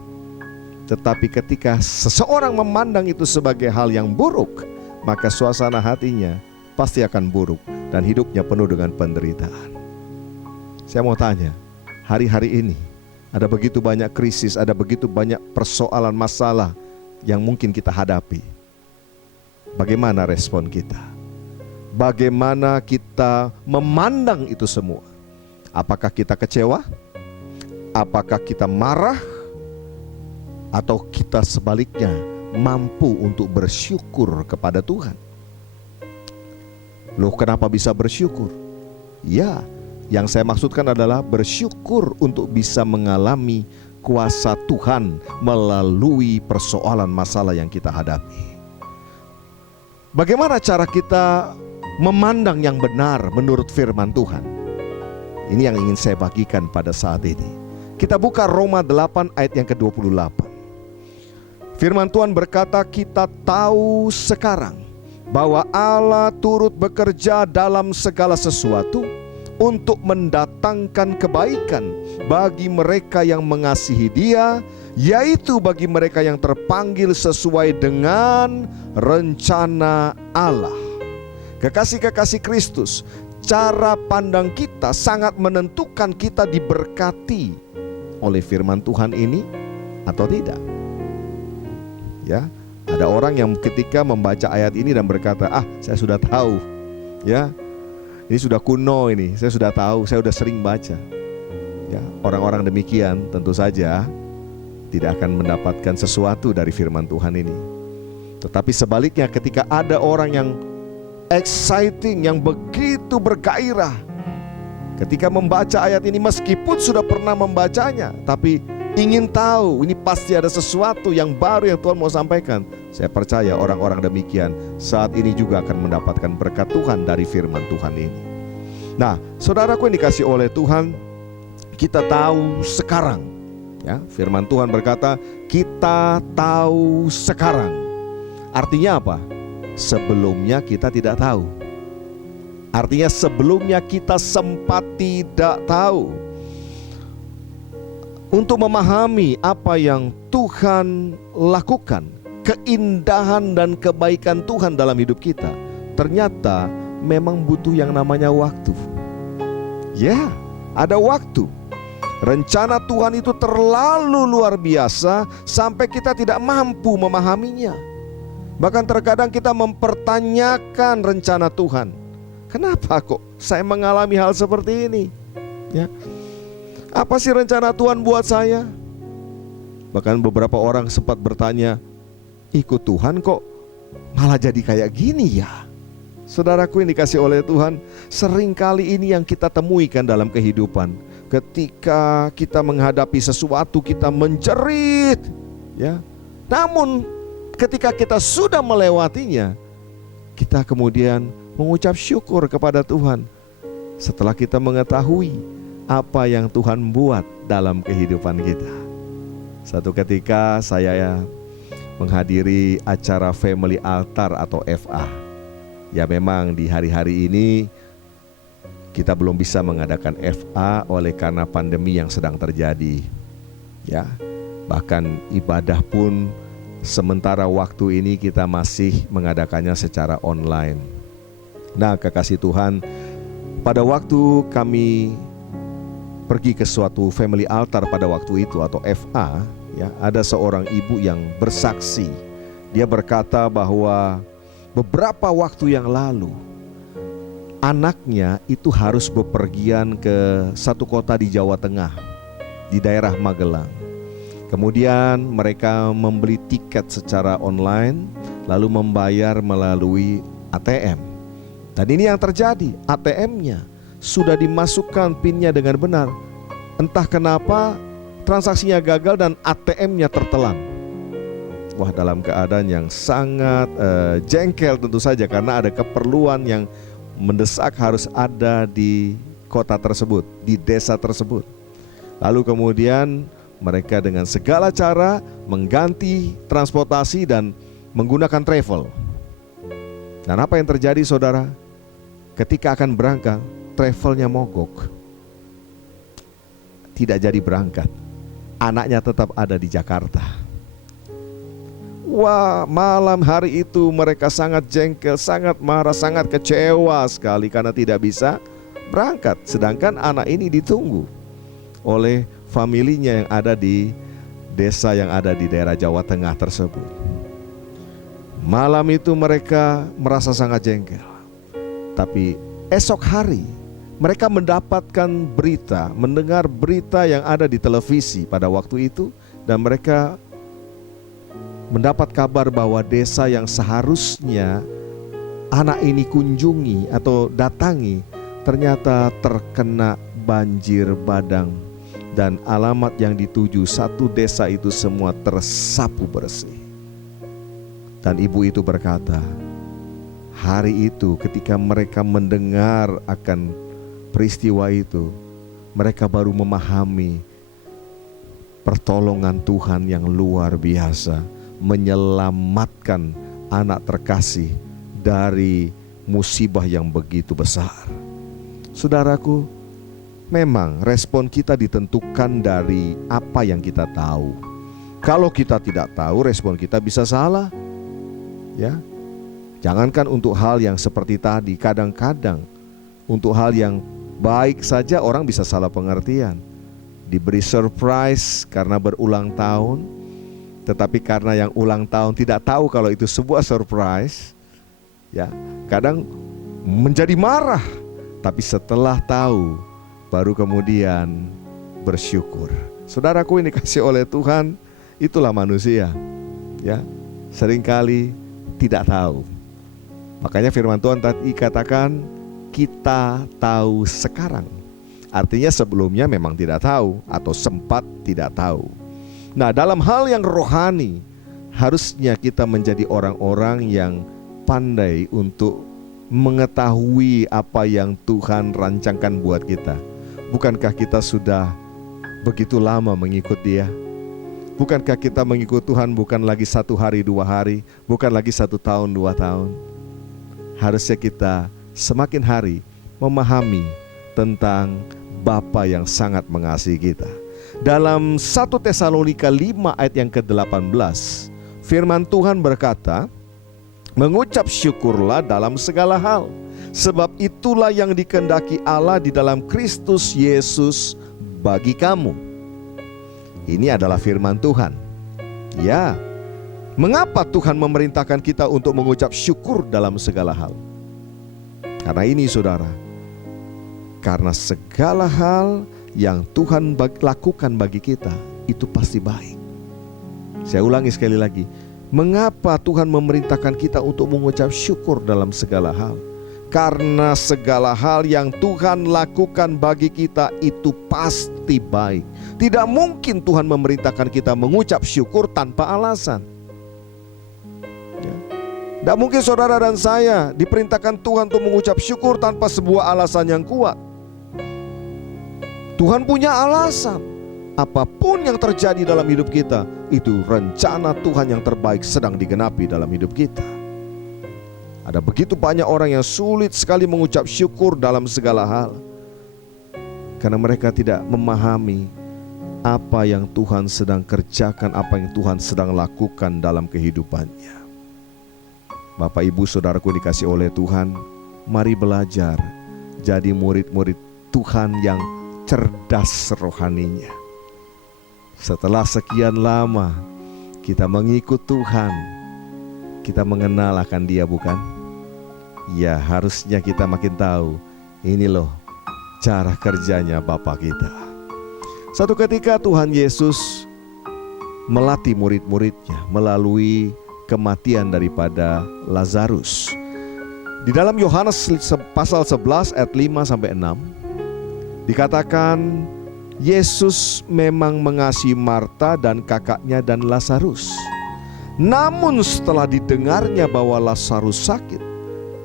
tetapi ketika seseorang memandang itu sebagai hal yang buruk, maka suasana hatinya pasti akan buruk dan hidupnya penuh dengan penderitaan. Saya mau tanya, hari-hari ini ada begitu banyak krisis, ada begitu banyak persoalan masalah yang mungkin kita hadapi. Bagaimana respon kita? Bagaimana kita memandang itu semua? Apakah kita kecewa? Apakah kita marah? Atau kita sebaliknya mampu untuk bersyukur kepada Tuhan? Loh, kenapa bisa bersyukur? Ya, yang saya maksudkan adalah bersyukur untuk bisa mengalami kuasa Tuhan melalui persoalan masalah yang kita hadapi. Bagaimana cara kita memandang yang benar menurut firman Tuhan? Ini yang ingin saya bagikan pada saat ini. Kita buka Roma 8 ayat yang ke-28. Firman Tuhan berkata, kita tahu sekarang bahwa Allah turut bekerja dalam segala sesuatu untuk mendatangkan kebaikan bagi mereka yang mengasihi Dia, yaitu bagi mereka yang terpanggil sesuai dengan rencana Allah. Kekasih-kekasih Kristus, cara pandang kita sangat menentukan kita diberkati oleh firman Tuhan ini atau tidak. Ya, Ada orang yang ketika membaca ayat ini dan berkata, saya sudah tahu, ya, ini sudah kuno ini, saya sudah tahu, saya sudah sering baca. Ya, orang-orang demikian tentu saja tidak akan mendapatkan sesuatu dari firman Tuhan ini. Tetapi sebaliknya, ketika ada orang yang exciting, yang begitu bergairah, ketika membaca ayat ini meskipun sudah pernah membacanya, tapi ingin tahu, ini pasti ada sesuatu yang baru yang Tuhan mau sampaikan. Saya percaya orang-orang demikian saat ini juga akan mendapatkan berkat Tuhan dari firman Tuhan ini. Nah, saudaraku yang dikasih oleh Tuhan, kita tahu sekarang, ya, firman Tuhan berkata, kita tahu sekarang. Artinya apa? Sebelumnya kita tidak tahu. Artinya sebelumnya kita sempat tidak tahu. Untuk memahami apa yang Tuhan lakukan, keindahan dan kebaikan Tuhan dalam hidup kita, ternyata memang butuh yang namanya waktu. Ya, ada waktu. Rencana Tuhan itu terlalu luar biasa sampai kita tidak mampu memahaminya. Bahkan terkadang kita mempertanyakan rencana Tuhan. Kenapa kok saya mengalami hal seperti ini? Ya. Apa sih rencana Tuhan buat saya? Bahkan beberapa orang sempat bertanya, ikut Tuhan kok malah jadi kayak gini ya? Saudaraku yang dikasih oleh Tuhan, seringkali ini yang kita temuikan dalam kehidupan. Ketika kita menghadapi sesuatu, kita menjerit, ya. Namun ketika kita sudah melewatinya, kita kemudian mengucap syukur kepada Tuhan setelah kita mengetahui apa yang Tuhan buat dalam kehidupan kita. Satu ketika saya menghadiri acara Family Altar atau FA. Ya, memang di hari-hari ini kita belum bisa mengadakan FA oleh karena pandemi yang sedang terjadi. Ya, bahkan ibadah pun sementara waktu ini kita masih mengadakannya secara online. Nah, kekasih Tuhan, pada waktu kami pergi ke suatu family altar pada waktu itu atau FA, ya, ada seorang ibu yang bersaksi. Dia berkata bahwa beberapa waktu yang lalu anaknya itu harus bepergian ke satu kota di Jawa Tengah, di daerah Magelang. Kemudian mereka membeli tiket secara online, lalu membayar melalui ATM. Dan ini yang terjadi, ATM-nya sudah dimasukkan PIN-nya dengan benar. Entah kenapa transaksinya gagal dan ATM-nya tertelan. Wah, dalam keadaan yang sangat jengkel tentu saja, karena ada keperluan yang mendesak harus ada di kota tersebut, di desa tersebut. Lalu kemudian mereka dengan segala cara mengganti transportasi dan menggunakan travel. Dan apa yang terjadi, saudara? Ketika akan berangkat, travelnya mogok, tidak jadi berangkat. Anaknya tetap ada di Jakarta. Wah, malam hari itu mereka sangat jengkel, sangat marah, sangat kecewa sekali karena tidak bisa berangkat. Sedangkan anak ini ditunggu oleh familinya yang ada di desa yang ada di daerah Jawa Tengah tersebut. Malam itu mereka merasa sangat jengkel. Tapi esok hari mereka mendapatkan berita, mendengar berita yang ada di televisi pada waktu itu, dan mereka mendapat kabar bahwa desa yang seharusnya anak ini kunjungi atau datangi ternyata terkena banjir bandang, dan alamat yang dituju satu desa itu semua tersapu bersih. Dan ibu itu berkata, hari itu ketika mereka mendengar akan peristiwa itu, mereka baru memahami pertolongan Tuhan yang luar biasa menyelamatkan anak terkasih dari musibah yang begitu besar. Saudaraku, memang respon kita ditentukan dari apa yang kita tahu. Kalau kita tidak tahu, respon kita bisa salah. Ya, jangankan untuk hal yang seperti tadi, kadang-kadang untuk hal yang baik saja orang bisa salah pengertian. Diberi surprise karena berulang tahun, Tetapi karena yang ulang tahun tidak tahu kalau itu sebuah surprise, ya, kadang menjadi marah. Tapi setelah tahu, baru kemudian bersyukur. Saudaraku, ini kasih oleh Tuhan, itulah manusia, ya, seringkali tidak tahu. Makanya firman Tuhan tadi katakan, kita tahu sekarang. Artinya sebelumnya memang tidak tahu atau sempat tidak tahu. Nah, dalam hal yang rohani, harusnya kita menjadi orang-orang yang pandai untuk mengetahui apa yang Tuhan rancangkan buat kita. Bukankah kita sudah begitu lama mengikut Dia? Bukankah kita mengikut Tuhan bukan lagi 1 hari 2 hari, bukan lagi 1 tahun 2 tahun? Harusnya kita semakin hari memahami tentang Bapa yang sangat mengasihi kita. Dalam 1 Tesalonika 5 ayat yang ke-18, firman Tuhan berkata, mengucap syukurlah dalam segala hal, sebab itulah yang dikehendaki Allah di dalam Kristus Yesus bagi kamu. Ini adalah firman Tuhan. Ya, mengapa Tuhan memerintahkan kita untuk mengucap syukur dalam segala hal? Karena ini, saudara, karena segala hal yang Tuhan lakukan bagi kita itu pasti baik. Saya ulangi sekali lagi, mengapa Tuhan memerintahkan kita untuk mengucap syukur dalam segala hal? Karena segala hal yang Tuhan lakukan bagi kita itu pasti baik. Tidak mungkin Tuhan memerintahkan kita mengucap syukur tanpa alasan. Tidak mungkin saudara dan saya diperintahkan Tuhan untuk mengucap syukur tanpa sebuah alasan yang kuat. Tuhan punya alasan. Apapun yang terjadi dalam hidup kita, itu rencana Tuhan yang terbaik sedang digenapi dalam hidup kita. Ada begitu banyak orang yang sulit sekali mengucap syukur dalam segala hal, karena mereka tidak memahami apa yang Tuhan sedang kerjakan, apa yang Tuhan sedang lakukan dalam kehidupannya. Bapak, Ibu, saudaraku dikasih oleh Tuhan, mari belajar jadi murid-murid Tuhan yang cerdas rohaninya. Setelah sekian lama kita mengikut Tuhan, kita mengenal akan Dia, bukan? Ya, harusnya kita makin tahu, ini loh cara kerjanya Bapa kita. Satu ketika Tuhan Yesus melatih murid-muridnya melalui kematian daripada Lazarus. Di dalam Yohanes pasal 11 ayat 5-6 dikatakan, Yesus memang mengasihi Marta dan kakaknya dan Lazarus. Namun setelah didengarnya bahwa Lazarus sakit,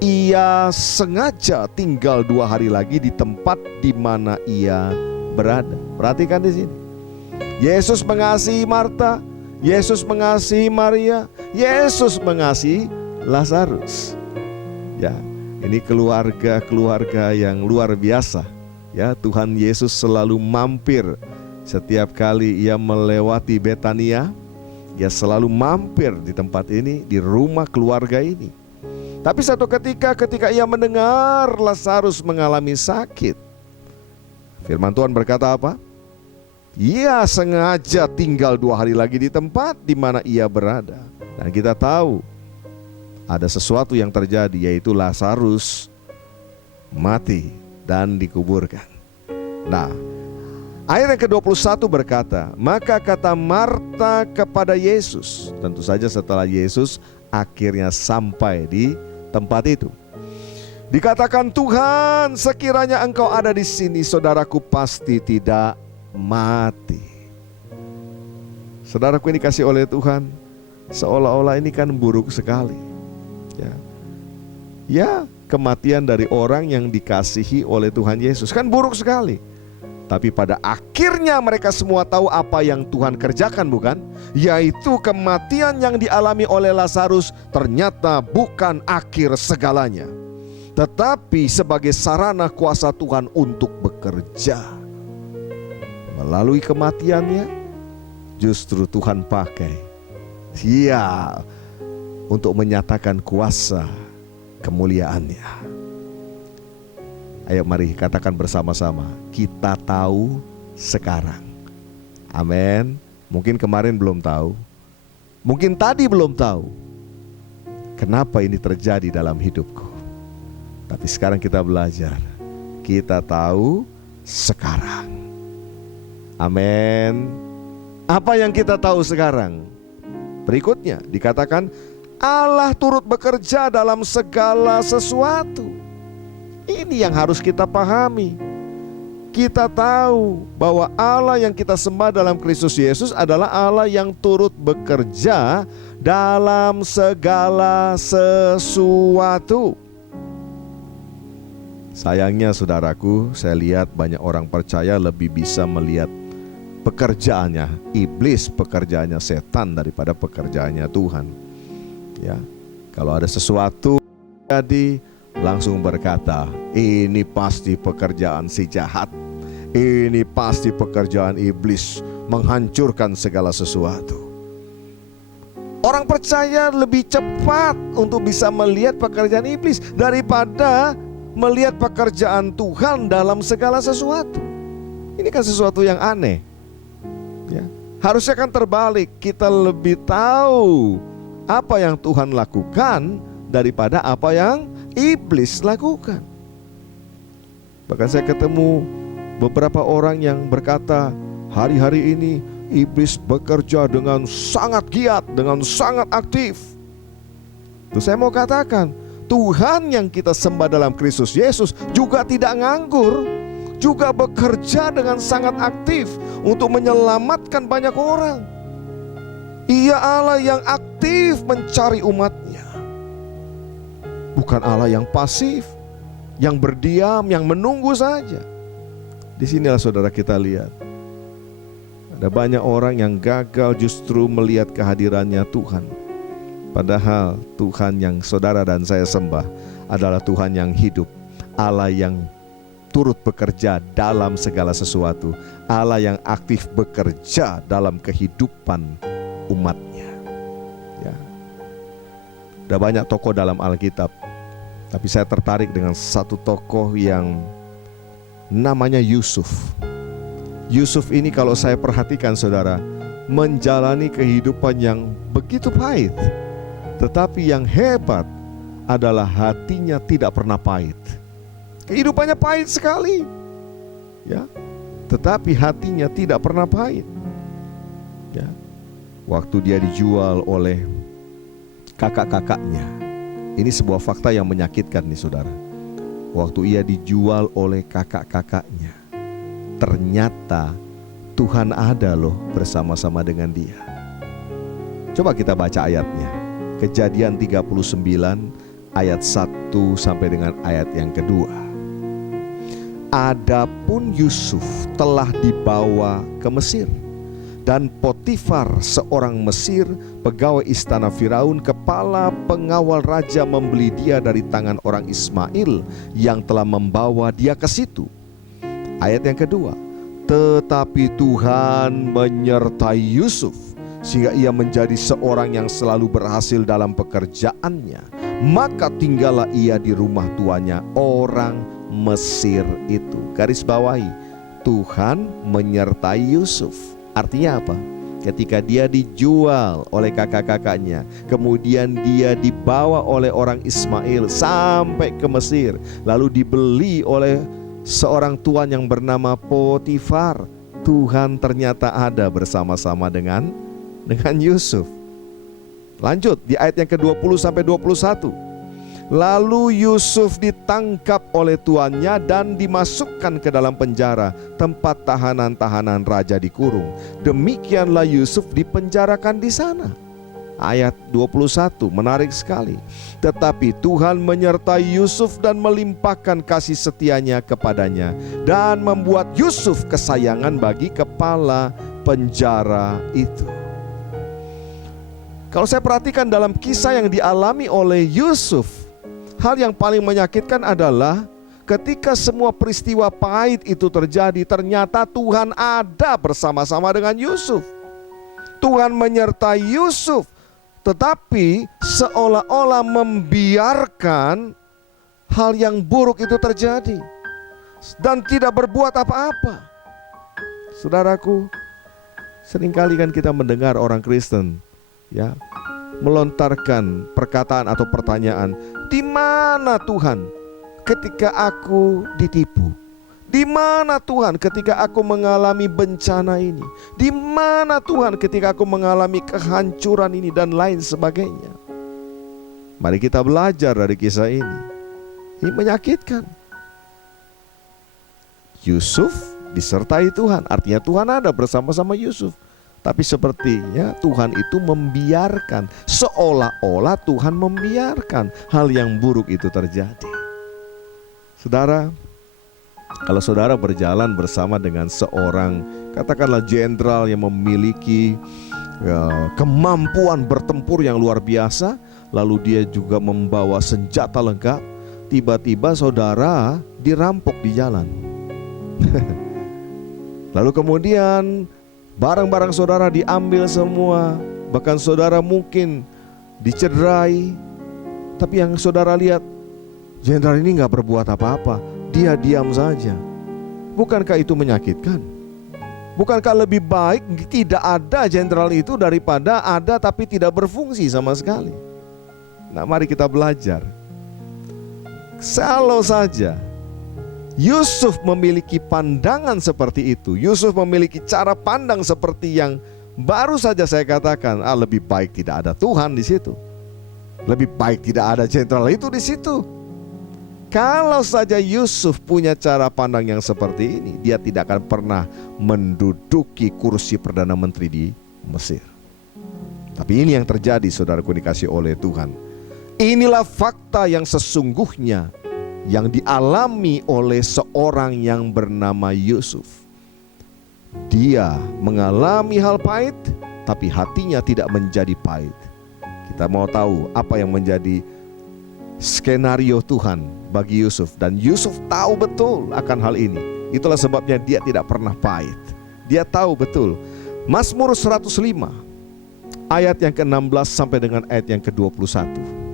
ia sengaja tinggal 2 hari lagi di tempat di mana ia berada. Perhatikan di sini. Yesus mengasihi Marta, Yesus mengasihi Maria, Yesus mengasihi Lazarus. Ya, ini keluarga yang luar biasa. Ya, Tuhan Yesus selalu mampir setiap kali ia melewati Betania. Ia selalu mampir di tempat ini, di rumah keluarga ini. Tapi satu ketika ia mendengar Lazarus mengalami sakit, firman Tuhan berkata apa? Ia sengaja tinggal 2 hari lagi di tempat di mana ia berada. Dan kita tahu ada sesuatu yang terjadi, yaitu Lazarus mati dan dikuburkan. Nah, ayat yang ke-21 berkata, maka kata Marta kepada Yesus, tentu saja setelah Yesus akhirnya sampai di tempat itu, dikatakan, Tuhan, sekiranya Engkau ada di sini, saudaraku pasti tidak mati. Saudaraku ini kasih oleh Tuhan, seolah-olah ini kan buruk sekali. Ya, kematian dari orang yang dikasihi oleh Tuhan Yesus kan buruk sekali. Tapi pada akhirnya mereka semua tahu apa yang Tuhan kerjakan, bukan? Yaitu kematian yang dialami oleh Lazarus ternyata bukan akhir segalanya, tetapi sebagai sarana kuasa Tuhan untuk bekerja. Melalui kematiannya, justru Tuhan pakai untuk menyatakan kuasa kemuliaannya. Ayo mari katakan bersama-sama, kita tahu sekarang. Amin. Mungkin kemarin belum tahu, Mungkin tadi belum tahu kenapa ini terjadi dalam hidupku. Tapi sekarang kita belajar. Kita tahu sekarang. Amin. Apa yang kita tahu sekarang? Berikutnya dikatakan Allah turut bekerja dalam segala sesuatu. Ini yang harus kita pahami. Kita tahu bahwa Allah yang kita sembah dalam Kristus Yesus adalah Allah yang turut bekerja dalam segala sesuatu. Sayangnya saudaraku, saya lihat banyak orang percaya lebih bisa melihat pekerjaannya iblis, pekerjaannya setan daripada pekerjaannya Tuhan. Ya, kalau ada sesuatu jadi langsung berkata, ini pasti pekerjaan si jahat. Ini pasti pekerjaan iblis menghancurkan segala sesuatu. Orang percaya lebih cepat untuk bisa melihat pekerjaan iblis daripada melihat pekerjaan Tuhan dalam segala sesuatu. Ini kan sesuatu yang aneh. Ya, harusnya kan terbalik. Kita lebih tahu apa yang Tuhan lakukan daripada apa yang iblis lakukan. Bahkan saya ketemu beberapa orang yang berkata, hari-hari ini iblis bekerja dengan sangat giat, dengan sangat aktif. Terus saya mau katakan, Tuhan yang kita sembah dalam Kristus Yesus juga tidak nganggur, juga bekerja dengan sangat aktif untuk menyelamatkan banyak orang. Ia Allah yang aktif mencari umatnya, bukan Allah yang pasif, yang berdiam, yang menunggu saja. Disinilah saudara kita lihat, ada banyak orang yang gagal justru melihat kehadirannya Tuhan. Padahal Tuhan yang saudara dan saya sembah adalah Tuhan yang hidup, Allah yang turut bekerja dalam segala sesuatu, Allah yang aktif bekerja dalam kehidupan umatnya. Ya. Ada banyak tokoh dalam Alkitab, tapi saya tertarik dengan satu tokoh yang namanya Yusuf. Yusuf ini kalau saya perhatikan saudara, menjalani kehidupan yang begitu pahit. Tetapi yang hebat adalah hatinya tidak pernah pahit. Kehidupannya pahit sekali, ya, tetapi hatinya tidak pernah pahit. Ya. Waktu dia dijual oleh kakak-kakaknya, ini sebuah fakta yang menyakitkan nih saudara. Waktu ia dijual oleh kakak-kakaknya, ternyata Tuhan ada loh bersama-sama dengan dia. Coba kita baca ayatnya. Kejadian 39 ayat 1 sampai dengan ayat yang kedua. Adapun Yusuf telah dibawa ke Mesir, dan Potifar seorang Mesir, pegawai istana Firaun, kepala pengawal raja, membeli dia dari tangan orang Ismail yang telah membawa dia ke situ. Ayat yang kedua. Tetapi Tuhan menyertai Yusuf sehingga ia menjadi seorang yang selalu berhasil dalam pekerjaannya. Maka tinggallah ia di rumah tuannya, orang Mesir itu. Garis bawahi, Tuhan menyertai Yusuf. Artinya apa? Ketika dia dijual oleh kakak-kakaknya, kemudian dia dibawa oleh orang Ismail sampai ke Mesir, lalu dibeli oleh seorang tuan yang bernama Potifar. Tuhan ternyata ada bersama-sama dengan Yusuf. Lanjut di ayat yang ke-20 sampai 21. Lalu Yusuf ditangkap oleh tuannya dan dimasukkan ke dalam penjara, tempat tahanan-tahanan raja dikurung. Demikianlah Yusuf dipenjarakan di sana. Ayat 21 menarik sekali. Tetapi Tuhan menyertai Yusuf dan melimpahkan kasih setianya kepadanya, dan membuat Yusuf kesayangan bagi kepala penjara itu. Kalau saya perhatikan dalam kisah yang dialami oleh Yusuf, hal yang paling menyakitkan adalah ketika semua peristiwa pahit itu terjadi, ternyata Tuhan ada bersama-sama dengan Yusuf. Tuhan menyertai Yusuf, tetapi seolah-olah membiarkan hal yang buruk itu terjadi dan tidak berbuat apa-apa. Saudaraku, seringkali kan kita mendengar orang Kristen ya, melontarkan perkataan atau pertanyaan, "Di mana Tuhan ketika aku ditipu? Di mana Tuhan ketika aku mengalami bencana ini? Di mana Tuhan ketika aku mengalami kehancuran ini?" dan lain sebagainya. Mari kita belajar dari kisah ini. Ini menyakitkan. Yusuf disertai Tuhan, artinya Tuhan ada bersama-sama Yusuf. Tapi sepertinya Tuhan itu membiarkan, seolah-olah Tuhan membiarkan hal yang buruk itu terjadi. Saudara, kalau saudara berjalan bersama dengan seorang, katakanlah jenderal yang memiliki kemampuan bertempur yang luar biasa, lalu dia juga membawa senjata lengkap, tiba-tiba saudara dirampok di jalan. Lalu kemudian barang-barang saudara diambil semua, bahkan saudara mungkin dicederai. Tapi yang saudara lihat, jenderal ini gak berbuat apa-apa, dia diam saja. Bukankah itu menyakitkan? Bukankah lebih baik tidak ada jenderal itu daripada ada tapi tidak berfungsi sama sekali? Nah, mari kita belajar. Kalau saja Yusuf memiliki pandangan seperti itu, Yusuf memiliki cara pandang seperti yang baru saja saya katakan, lebih baik tidak ada Tuhan di situ. Lebih baik tidak ada jenderal itu di situ. Kalau saja Yusuf punya cara pandang yang seperti ini, dia tidak akan pernah menduduki kursi Perdana Menteri di Mesir. Tapi ini yang terjadi, saudaraku dikasih oleh Tuhan. Inilah fakta yang sesungguhnya yang dialami oleh seorang yang bernama Yusuf. Dia mengalami hal pahit, tapi hatinya tidak menjadi pahit. Kita mau tahu apa yang menjadi skenario Tuhan bagi Yusuf, dan Yusuf tahu betul akan hal ini. Itulah sebabnya dia tidak pernah pahit. Dia tahu betul. Mazmur 105 ayat yang ke-16 sampai dengan ayat yang ke-21.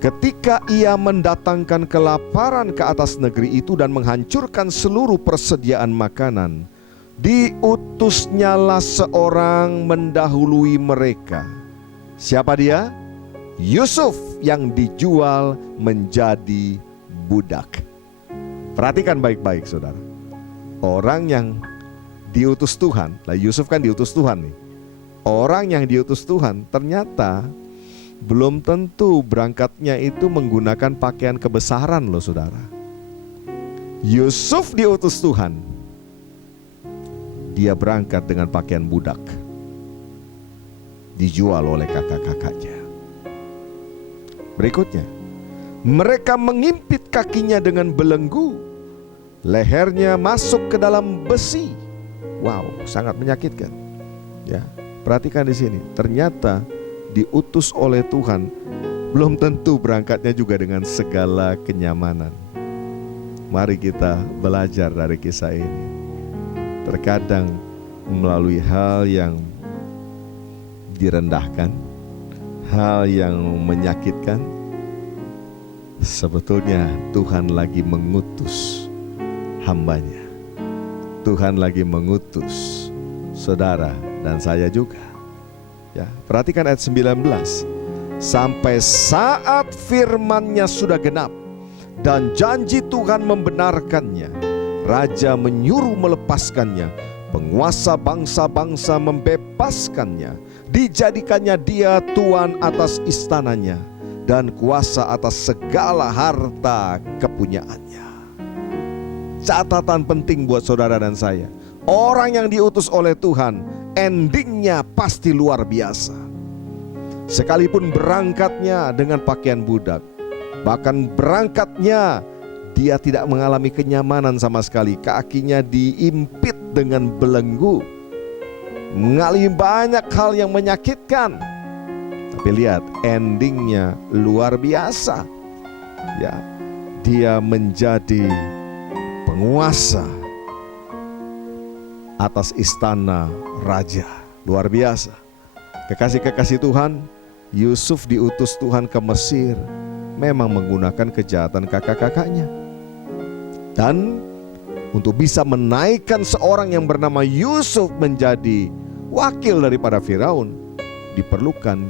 Ketika ia mendatangkan kelaparan ke atas negeri itu dan menghancurkan seluruh persediaan makanan, diutusnyalah seorang mendahului mereka. Siapa dia? Yusuf yang dijual menjadi budak. Perhatikan baik-baik, saudara. Orang yang diutus Tuhan, lah Yusuf kan diutus Tuhan nih. Orang yang diutus Tuhan ternyata belum tentu berangkatnya itu menggunakan pakaian kebesaran loh, saudara. Yusuf diutus Tuhan, dia berangkat dengan pakaian budak, dijual oleh kakak-kakaknya. Berikutnya, mereka mengimpit kakinya dengan belenggu, lehernya masuk ke dalam besi. Wow, sangat menyakitkan. Ya, perhatikan di sini. Ternyata diutus oleh Tuhan belum tentu berangkatnya juga dengan segala kenyamanan. Mari kita belajar dari kisah ini. Terkadang melalui hal yang direndahkan, hal yang menyakitkan, sebetulnya Tuhan lagi mengutus hambanya. Tuhan lagi mengutus saudara dan saya juga. Ya, perhatikan ayat 19. Sampai saat firman-Nya sudah genap dan janji Tuhan membenarkannya, raja menyuruh melepaskannya, penguasa bangsa-bangsa membebaskannya, dijadikannya dia tuan atas istananya dan kuasa atas segala harta kepunyaannya. Catatan penting buat saudara dan saya. Orang yang diutus oleh Tuhan, endingnya pasti luar biasa. Sekalipun berangkatnya dengan pakaian budak, bahkan berangkatnya dia tidak mengalami kenyamanan sama sekali. Kakinya diimpit dengan belenggu, mengalami banyak hal yang menyakitkan. Tapi lihat, endingnya luar biasa. Ya, dia menjadi penguasa atas istana raja. Luar biasa. Kekasih-kekasih Tuhan, Yusuf diutus Tuhan ke Mesir memang menggunakan kejahatan kakak-kakaknya. Dan untuk bisa menaikkan seorang yang bernama Yusuf menjadi wakil daripada Firaun, diperlukan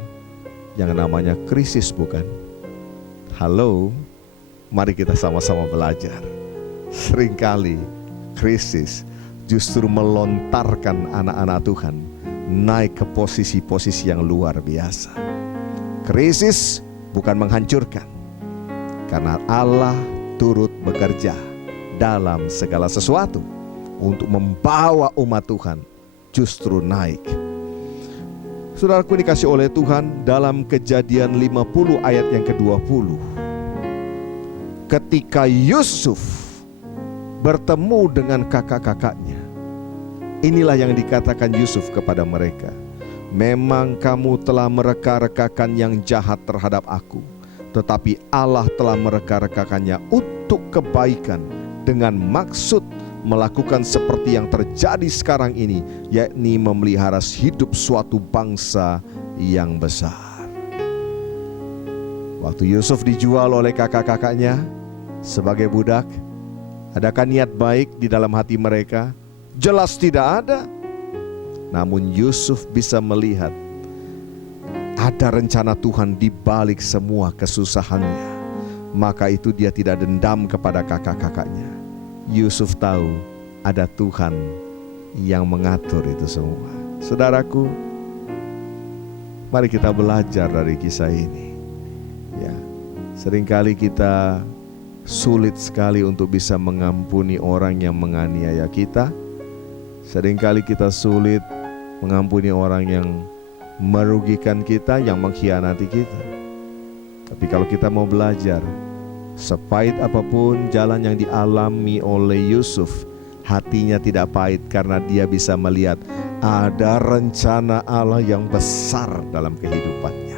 yang namanya krisis, bukan? Halo, mari kita sama-sama belajar. Seringkali krisis justru melontarkan anak-anak Tuhan naik ke posisi-posisi yang luar biasa. Krisis bukan menghancurkan, karena Allah turut bekerja dalam segala sesuatu untuk membawa umat Tuhan justru naik. Saudaraku dikasih oleh Tuhan, dalam Kejadian 50 ayat yang ke-20, ketika Yusuf bertemu dengan kakak-kakaknya, inilah yang dikatakan Yusuf kepada mereka. Memang kamu telah mereka-rekakan yang jahat terhadap aku, tetapi Allah telah mereka-rekakannya untuk kebaikan, dengan maksud melakukan seperti yang terjadi sekarang ini, yakni memelihara hidup suatu bangsa yang besar. Waktu Yusuf dijual oleh kakak-kakaknya sebagai budak, adakah niat baik di dalam hati mereka? Jelas tidak ada. Namun Yusuf bisa melihat ada rencana Tuhan di balik semua kesusahannya. Maka itu dia tidak dendam kepada kakak-kakaknya. Yusuf tahu ada Tuhan yang mengatur itu semua. Saudaraku, mari kita belajar dari kisah ini. Ya, seringkali kita sulit sekali untuk bisa mengampuni orang yang menganiaya kita. Seringkali kita sulit mengampuni orang yang merugikan kita, yang mengkhianati kita. Tapi kalau kita mau belajar, sepahit apapun jalan yang dialami oleh Yusuf, hatinya tidak pahit karena dia bisa melihat ada rencana Allah yang besar dalam kehidupannya.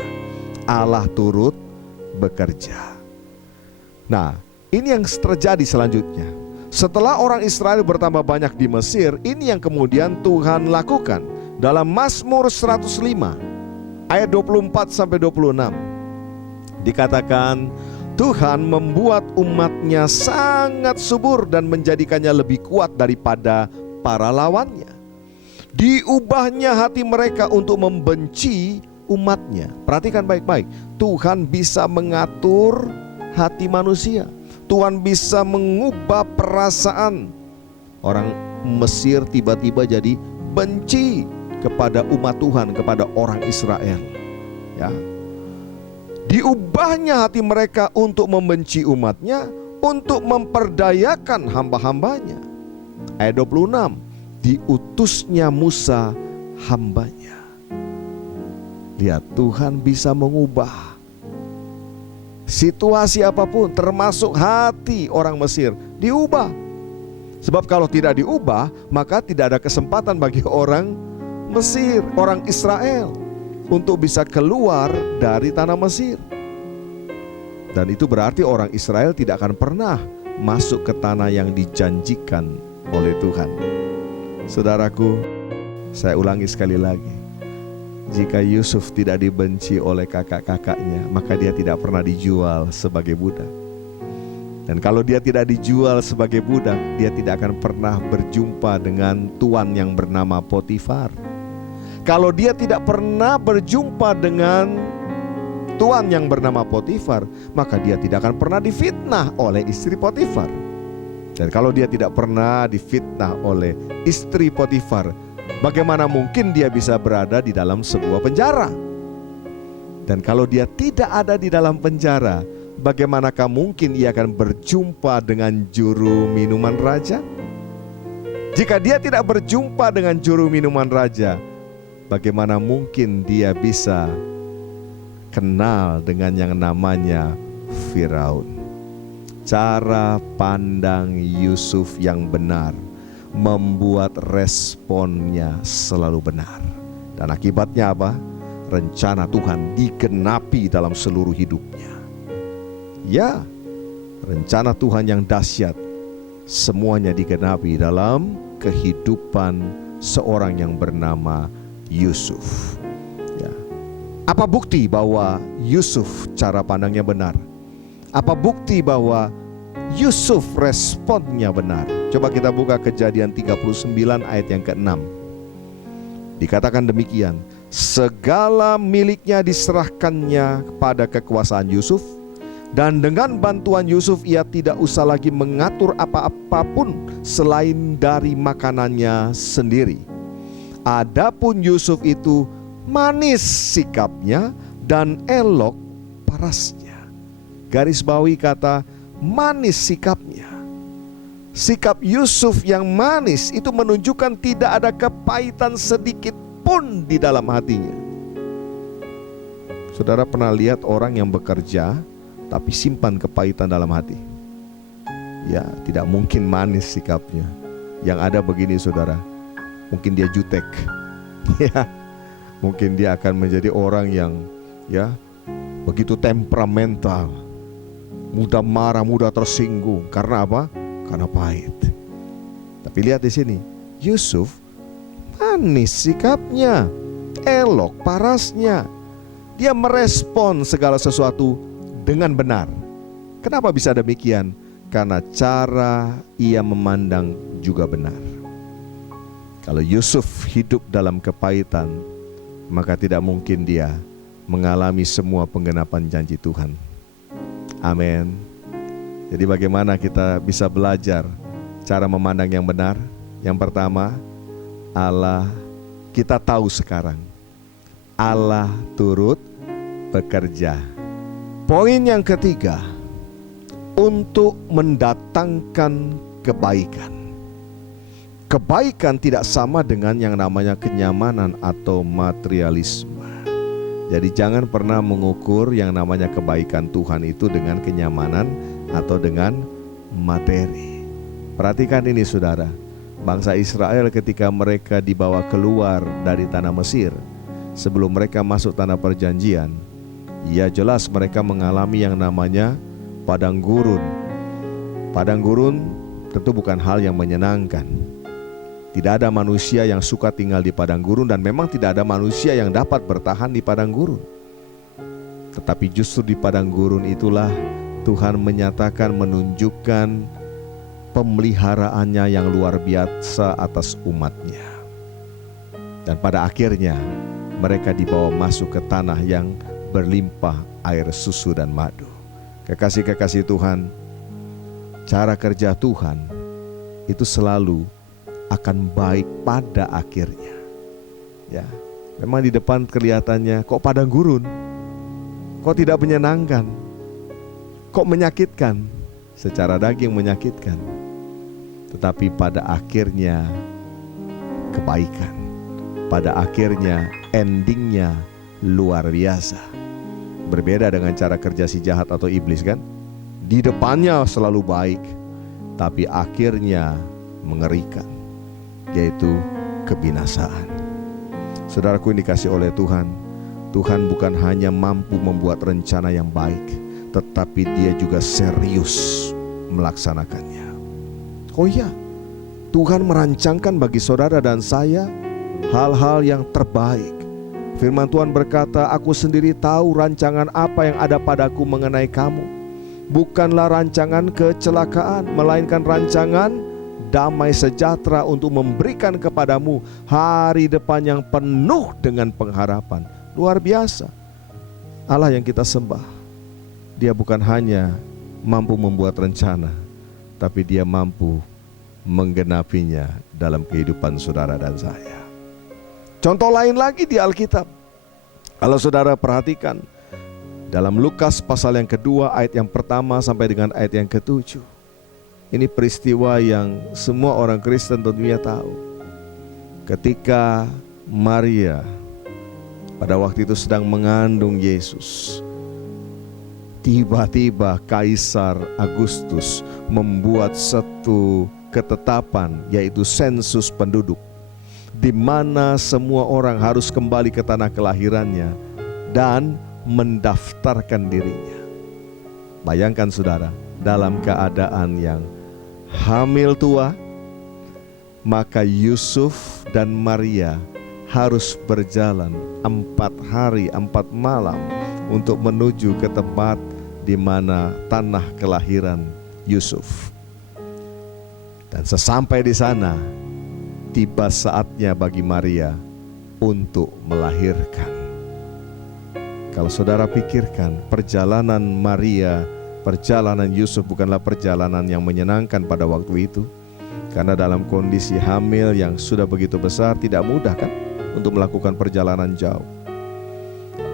Allah turut bekerja. Nah, ini yang terjadi selanjutnya. Setelah orang Israel bertambah banyak di Mesir, ini yang kemudian Tuhan lakukan. Dalam Mazmur 105 ayat 24-26 dikatakan, Tuhan membuat umatnya sangat subur dan menjadikannya lebih kuat daripada para lawannya. Diubahnya hati mereka untuk membenci umatnya. Perhatikan baik-baik, Tuhan bisa mengatur hati manusia. Tuhan bisa mengubah perasaan. Orang Mesir tiba-tiba jadi benci kepada umat Tuhan, kepada orang Israel. Ya. Diubahnya hati mereka untuk membenci umatnya, untuk memperdayakan hamba-hambanya. Ayat 26, diutusnya Musa hambanya. Lihat, Tuhan bisa mengubah situasi apapun, termasuk hati orang Mesir, diubah. Sebab kalau tidak diubah, maka tidak ada kesempatan bagi orang Mesir, orang Israel, untuk bisa keluar dari tanah Mesir. Dan itu berarti orang Israel tidak akan pernah masuk ke tanah yang dijanjikan oleh Tuhan. Saudaraku, saya ulangi sekali lagi. Jika Yusuf tidak dibenci oleh kakak-kakaknya, maka dia tidak pernah dijual sebagai budak. Dan kalau dia tidak dijual sebagai budak, dia tidak akan pernah berjumpa dengan tuan yang bernama Potifar. Kalau dia tidak pernah berjumpa dengan tuan yang bernama Potifar, maka dia tidak akan pernah difitnah oleh istri Potifar. Dan kalau dia tidak pernah difitnah oleh istri Potifar, bagaimana mungkin dia bisa berada di dalam sebuah penjara? Dan kalau dia tidak ada di dalam penjara, bagaimanakah mungkin ia akan berjumpa dengan juru minuman raja? Jika dia tidak berjumpa dengan juru minuman raja, bagaimana mungkin dia bisa kenal dengan yang namanya Firaun? Cara pandang Yusuf yang benar membuat responnya selalu benar. Dan akibatnya apa? Rencana Tuhan digenapi dalam seluruh hidupnya. Ya, rencana Tuhan yang dahsyat semuanya digenapi dalam kehidupan seorang yang bernama Yusuf. Ya. Apa bukti bahwa Yusuf cara pandangnya benar? Apa bukti bahwa Yusuf responnya benar? Coba kita buka Kejadian 39 ayat yang ke-6. Dikatakan demikian, segala miliknya diserahkannya kepada kekuasaan Yusuf, dan dengan bantuan Yusuf ia tidak usah lagi mengatur apa-apapun selain dari makanannya sendiri. Adapun Yusuf itu manis sikapnya dan elok parasnya. Garis bawahi kata manis sikapnya. Sikap Yusuf yang manis itu menunjukkan tidak ada kepahitan sedikit pun di dalam hatinya. Saudara pernah lihat orang yang bekerja tapi simpan kepahitan dalam hati? Ya, tidak mungkin manis sikapnya. Yang ada begini saudara, mungkin dia jutek. Ya, mungkin dia akan menjadi orang yang ya begitu temperamental, mudah marah, mudah tersinggung. Karena apa? Karena pahit. Tapi lihat di sini, Yusuf manis sikapnya, elok parasnya. Dia merespon segala sesuatu dengan benar. Kenapa bisa demikian? Karena cara ia memandang juga benar. Kalau Yusuf hidup dalam kepahitan, maka tidak mungkin dia mengalami semua penggenapan janji Tuhan. Amin. Jadi bagaimana kita bisa belajar cara memandang yang benar? Yang pertama, Allah, kita tahu sekarang Allah turut bekerja. Poin yang ketiga, untuk mendatangkan kebaikan. Kebaikan tidak sama dengan yang namanya kenyamanan atau materialisme. Jadi jangan pernah mengukur yang namanya kebaikan Tuhan itu dengan kenyamanan atau dengan materi. Perhatikan ini saudara, bangsa Israel ketika mereka dibawa keluar dari tanah Mesir, sebelum mereka masuk tanah perjanjian, ya jelas mereka mengalami yang namanya padang gurun. Padang gurun tentu bukan hal yang menyenangkan. Tidak ada manusia yang suka tinggal di padang gurun, dan memang tidak ada manusia yang dapat bertahan di padang gurun. Tetapi justru di padang gurun itulah Tuhan menyatakan, menunjukkan pemeliharaannya yang luar biasa atas umatnya. Dan pada akhirnya mereka dibawa masuk ke tanah yang berlimpah air susu dan madu. Kekasih-kekasih Tuhan, cara kerja Tuhan itu selalu akan baik pada akhirnya. Ya, memang di depan kelihatannya kok padang gurun, kok tidak menyenangkan, kok menyakitkan, secara daging menyakitkan. Tetapi pada akhirnya kebaikan, pada akhirnya endingnya luar biasa. Berbeda dengan cara kerja si jahat atau iblis kan? Di depannya selalu baik, tapi akhirnya mengerikan, yaitu kebinasaan. Saudaraku yang dikasih oleh Tuhan, Tuhan bukan hanya mampu membuat rencana yang baik, tetapi Dia juga serius melaksanakannya. Oh ya, Tuhan merancangkan bagi saudara dan saya hal-hal yang terbaik. Firman Tuhan berkata, aku sendiri tahu rancangan apa yang ada padaku mengenai kamu. Bukanlah rancangan kecelakaan, melainkan rancangan damai sejahtera untuk memberikan kepadamu hari depan yang penuh dengan pengharapan. Luar biasa. Allah yang kita sembah, Dia bukan hanya mampu membuat rencana, tapi Dia mampu menggenapinya dalam kehidupan saudara dan saya. Contoh lain lagi di Alkitab, kalau saudara perhatikan dalam Lukas pasal yang kedua ayat yang pertama sampai dengan ayat yang ke-7. Ini peristiwa yang semua orang Kristen tentunya tahu. Ketika Maria pada waktu itu sedang mengandung Yesus, tiba-tiba Kaisar Agustus membuat satu ketetapan, yaitu sensus penduduk, di mana semua orang harus kembali ke tanah kelahirannya dan mendaftarkan dirinya. Bayangkan saudara, dalam keadaan yang hamil tua, maka Yusuf dan Maria harus berjalan 4 hari 4 malam untuk menuju ke tempat di mana tanah kelahiran Yusuf. Dan sesampai di sana, tiba saatnya bagi Maria untuk melahirkan. Kalau saudara pikirkan, perjalanan Maria, perjalanan Yusuf bukanlah perjalanan yang menyenangkan pada waktu itu. Karena dalam kondisi hamil yang sudah begitu besar, tidak mudah kan untuk melakukan perjalanan jauh.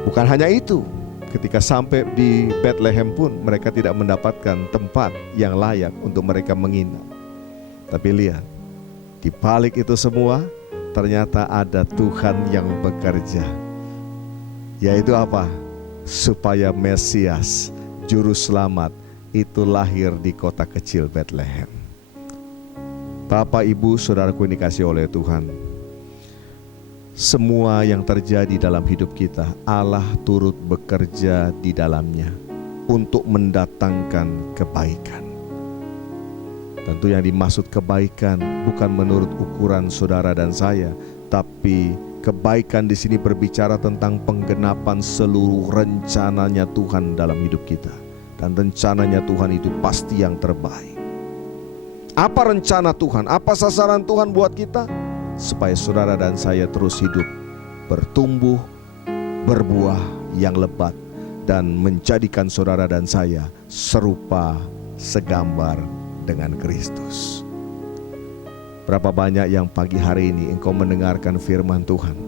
Bukan hanya itu, ketika sampai di Bethlehem pun mereka tidak mendapatkan tempat yang layak untuk mereka menginap. Tapi lihat, di balik itu semua ternyata ada Tuhan yang bekerja. Yaitu apa? Supaya Mesias, Juru Selamat itu lahir di kota kecil Bethlehem. Bapak, Ibu, saudaraku yang dikasihi oleh Tuhan, semua yang terjadi dalam hidup kita, Allah turut bekerja di dalamnya untuk mendatangkan kebaikan. Tentu yang dimaksud kebaikan bukan menurut ukuran saudara dan saya, tapi kebaikan di sini berbicara tentang penggenapan seluruh rencananya Tuhan dalam hidup kita. Dan rencananya Tuhan itu pasti yang terbaik. Apa rencana Tuhan? Apa sasaran Tuhan buat kita? Supaya saudara dan saya terus hidup, bertumbuh, berbuah yang lebat, dan menjadikan saudara dan saya serupa segambar dengan Kristus. Berapa banyak yang pagi hari ini engkau mendengarkan firman Tuhan,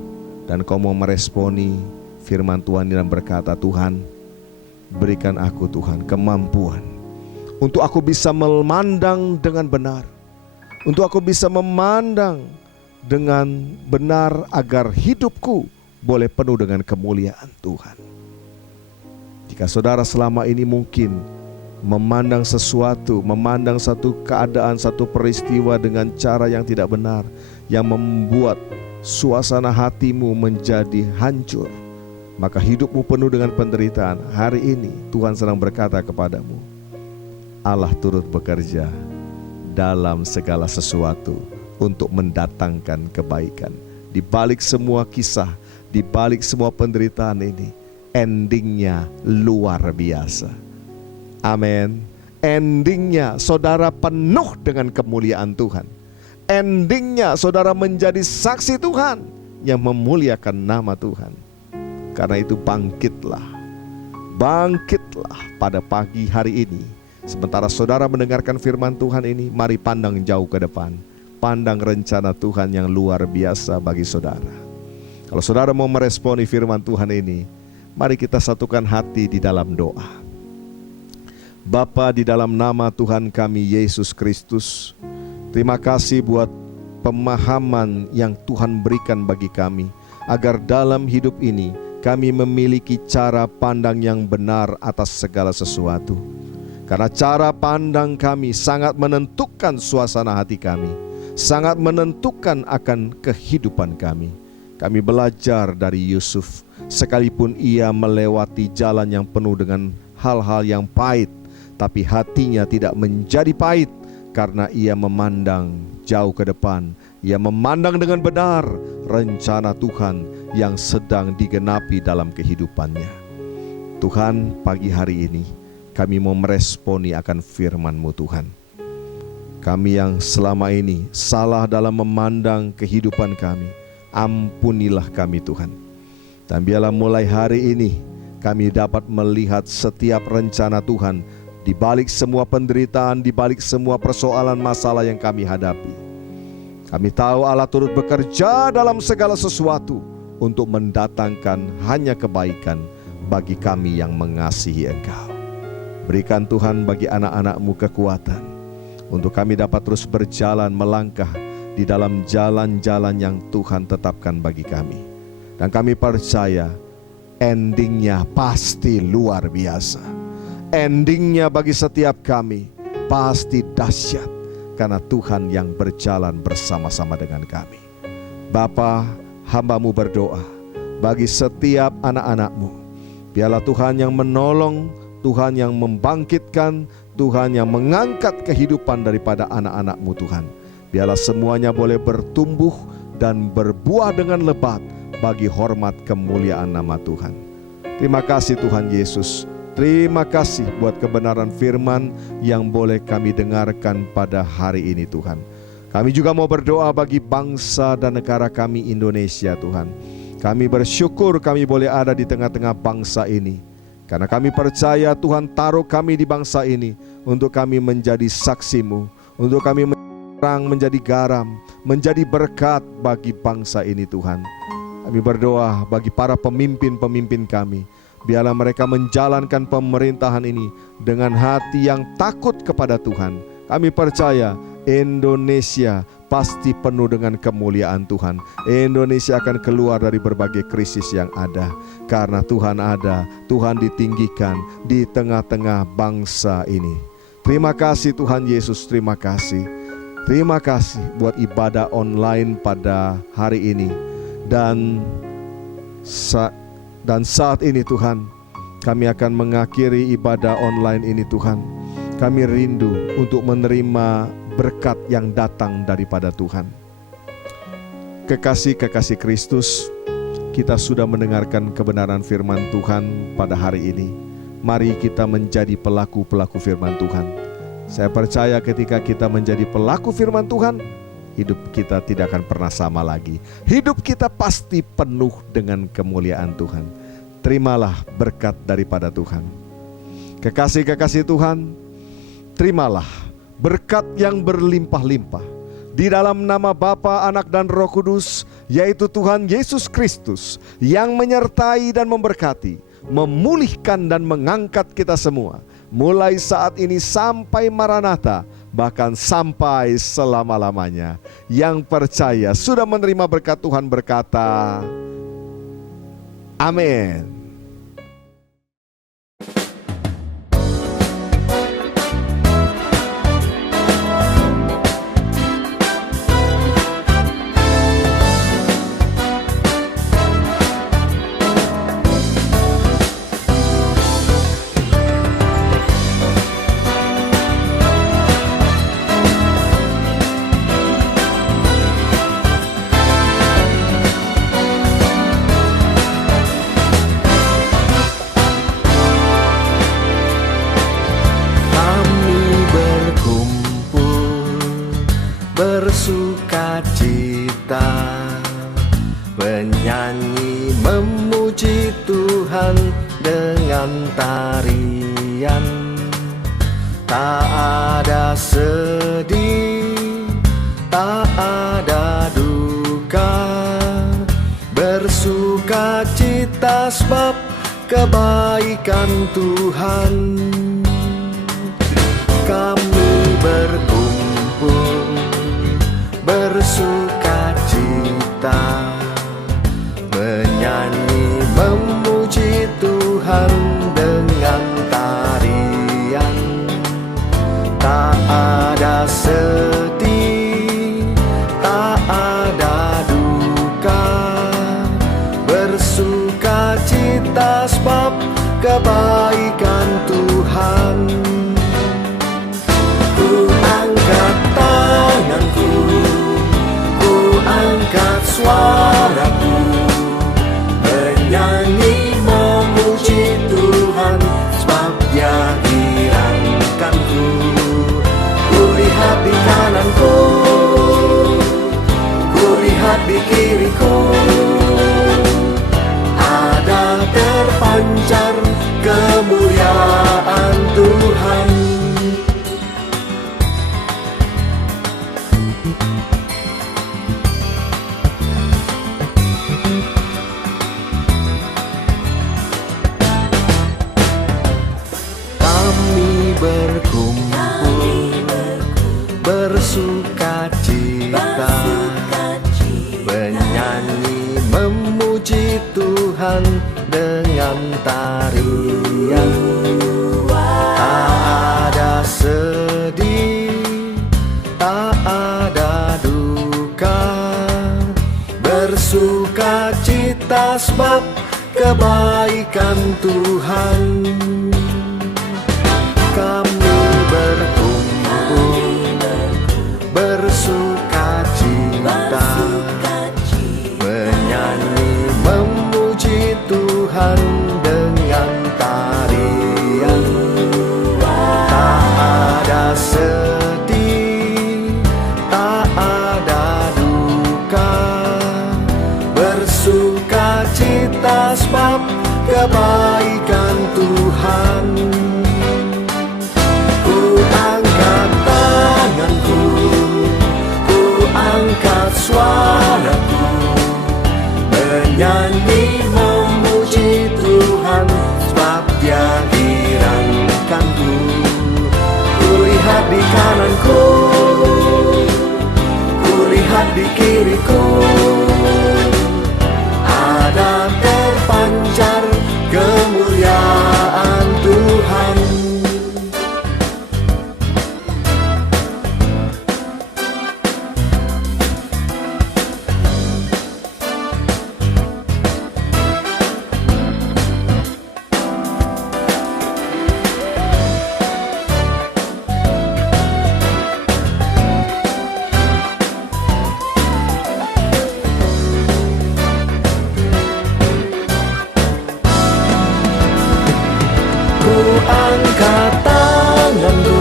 dan engkau mau meresponi firman Tuhan dan berkata, Tuhan, berikan aku Tuhan kemampuan untuk aku bisa memandang dengan benar, untuk aku bisa memandang dengan benar agar hidupku boleh penuh dengan kemuliaan Tuhan. Jika saudara selama ini mungkin memandang sesuatu, memandang satu keadaan, satu peristiwa dengan cara yang tidak benar, yang membuat suasana hatimu menjadi hancur, maka hidupmu penuh dengan penderitaan. Hari ini Tuhan sedang berkata kepadamu, Allah turut bekerja dalam segala sesuatu untuk mendatangkan kebaikan. Di balik semua kisah, di balik semua penderitaan ini, endingnya luar biasa. Amin. Endingnya saudara penuh dengan kemuliaan Tuhan. Endingnya saudara menjadi saksi Tuhan yang memuliakan nama Tuhan. Karena itu bangkitlah pada pagi hari ini. Sementara saudara mendengarkan firman Tuhan ini, mari pandang jauh ke depan. Pandang rencana Tuhan yang luar biasa bagi saudara. Kalau saudara mau meresponi firman Tuhan ini, mari kita satukan hati di dalam doa. Bapa, di dalam nama Tuhan kami Yesus Kristus, terima kasih buat pemahaman yang Tuhan berikan bagi kami, agar dalam hidup ini kami memiliki cara pandang yang benar atas segala sesuatu. Karena cara pandang kami sangat menentukan suasana hati kami, sangat menentukan akan kehidupan kami. Kami belajar dari Yusuf, sekalipun ia melewati jalan yang penuh dengan hal-hal yang pahit, tapi hatinya tidak menjadi pahit karena ia memandang jauh ke depan. Ia memandang dengan benar rencana Tuhan yang sedang digenapi dalam kehidupannya. Tuhan, pagi hari ini kami mau meresponi akan firman-Mu Tuhan. Kami yang selama ini salah dalam memandang kehidupan kami, ampunilah kami Tuhan. Dan biarlah mulai hari ini kami dapat melihat setiap rencana Tuhan di balik semua penderitaan, di balik semua persoalan masalah yang kami hadapi. Kami tahu Allah turut bekerja dalam segala sesuatu untuk mendatangkan hanya kebaikan bagi kami yang mengasihi Engkau. Berikan Tuhan bagi anak-anak-Mu kekuatan untuk kami dapat terus berjalan melangkah di dalam jalan-jalan yang Tuhan tetapkan bagi kami. Dan kami percaya endingnya pasti luar biasa. Endingnya bagi setiap kami pasti dahsyat, karena Tuhan yang berjalan bersama-sama dengan kami. Bapa, hamba-Mu berdoa bagi setiap anak-anak-Mu. Biarlah Tuhan yang menolong, Tuhan yang membangkitkan, Tuhan yang mengangkat kehidupan daripada anak-anak-Mu Tuhan. Biarlah semuanya boleh bertumbuh dan berbuah dengan lebat bagi hormat kemuliaan nama Tuhan. Terima kasih Tuhan Yesus. Terima kasih buat kebenaran firman yang boleh kami dengarkan pada hari ini Tuhan. Kami juga mau berdoa bagi bangsa dan negara kami Indonesia Tuhan. Kami bersyukur kami boleh ada di tengah-tengah bangsa ini, karena kami percaya Tuhan taruh kami di bangsa ini untuk kami menjadi saksi-Mu, untuk kami menjadi garam, menjadi berkat bagi bangsa ini Tuhan. Kami berdoa bagi para pemimpin-pemimpin kami, biarlah mereka menjalankan pemerintahan ini dengan hati yang takut kepada Tuhan. Kami percaya Indonesia pasti penuh dengan kemuliaan Tuhan. Indonesia akan keluar dari berbagai krisis yang ada, karena Tuhan ada, Tuhan ditinggikan di tengah-tengah bangsa ini. Terima kasih Tuhan Yesus, terima kasih. Terima kasih buat ibadah online pada hari ini. Dan saat ini Tuhan, kami akan mengakhiri ibadah online ini Tuhan. Kami rindu untuk menerima berkat yang datang daripada Tuhan. Kekasih-kekasih Kristus, kita sudah mendengarkan kebenaran firman Tuhan pada hari ini. Mari kita menjadi pelaku-pelaku firman Tuhan. Saya percaya ketika kita menjadi pelaku firman Tuhan, hidup kita tidak akan pernah sama lagi. Hidup kita pasti penuh dengan kemuliaan Tuhan. Terimalah berkat daripada Tuhan. Kekasih-kekasih Tuhan, terimalah berkat yang berlimpah-limpah di dalam nama Bapa, Anak, dan Roh Kudus, yaitu Tuhan Yesus Kristus, yang menyertai dan memberkati, memulihkan dan mengangkat kita semua, mulai saat ini sampai Maranatha, bahkan sampai selama-lamanya. Yang percaya sudah menerima berkat Tuhan berkata, amin. Bersukacita, menyanyi memuji Tuhan dengan tarian. Tak ada sedih, tak ada duka, bersukacita sebab kebaikan Tuhan. Kami berkumpul bersukacita, menyanyi memuji Tuhan dengan tarian. Tak ada sedih, tak ada duka, bersukacita sebab kebaikan Tuhan. Ku angkat tanganku, ku angkat suaraku, menyanyi memuji Tuhan sebab Dia hirangkanku. Ku lihat di kananku, ku lihat di kiriku, ada terpancar kemuliaan Tuhan. Bersukacita, menyanyi memuji Tuhan dengan tarian. Tak ada sedih, tak ada duka, bersukacita sebab kebaikan Tuhan. Kami berkumpul bersukacita, menyanyi memuji Tuhan dengan tarian. Tak ada sedih, tak di kiriku, ada terpancar kemuliaan Tuhan. Ku angkat tanganku,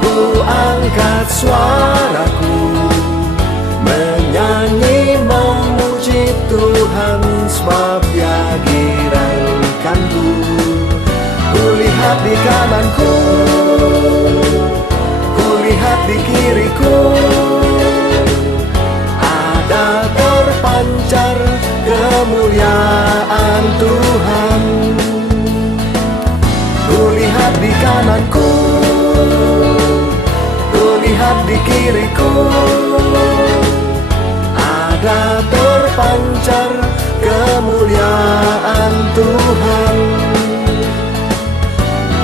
ku angkat suaraku, menyanyi memuji Tuhan sebab Dia girakanku. Ku lihat di kananku, ku lihat di kiriku, ada terpancar kemuliaan Tuhan. Kulihat di kananku, kulihat di kiriku, ada terpancar kemuliaan Tuhan.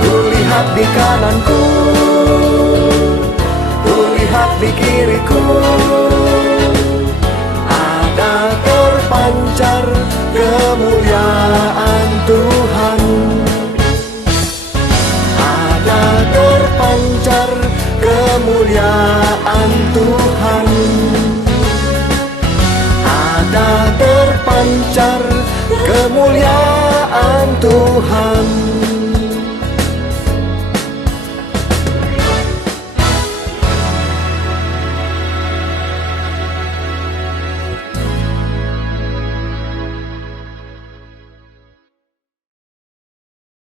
Kulihat di kananku, kulihat di kiriku, ada terpancar kemuliaan Tuhan. Ada terpancar kemuliaan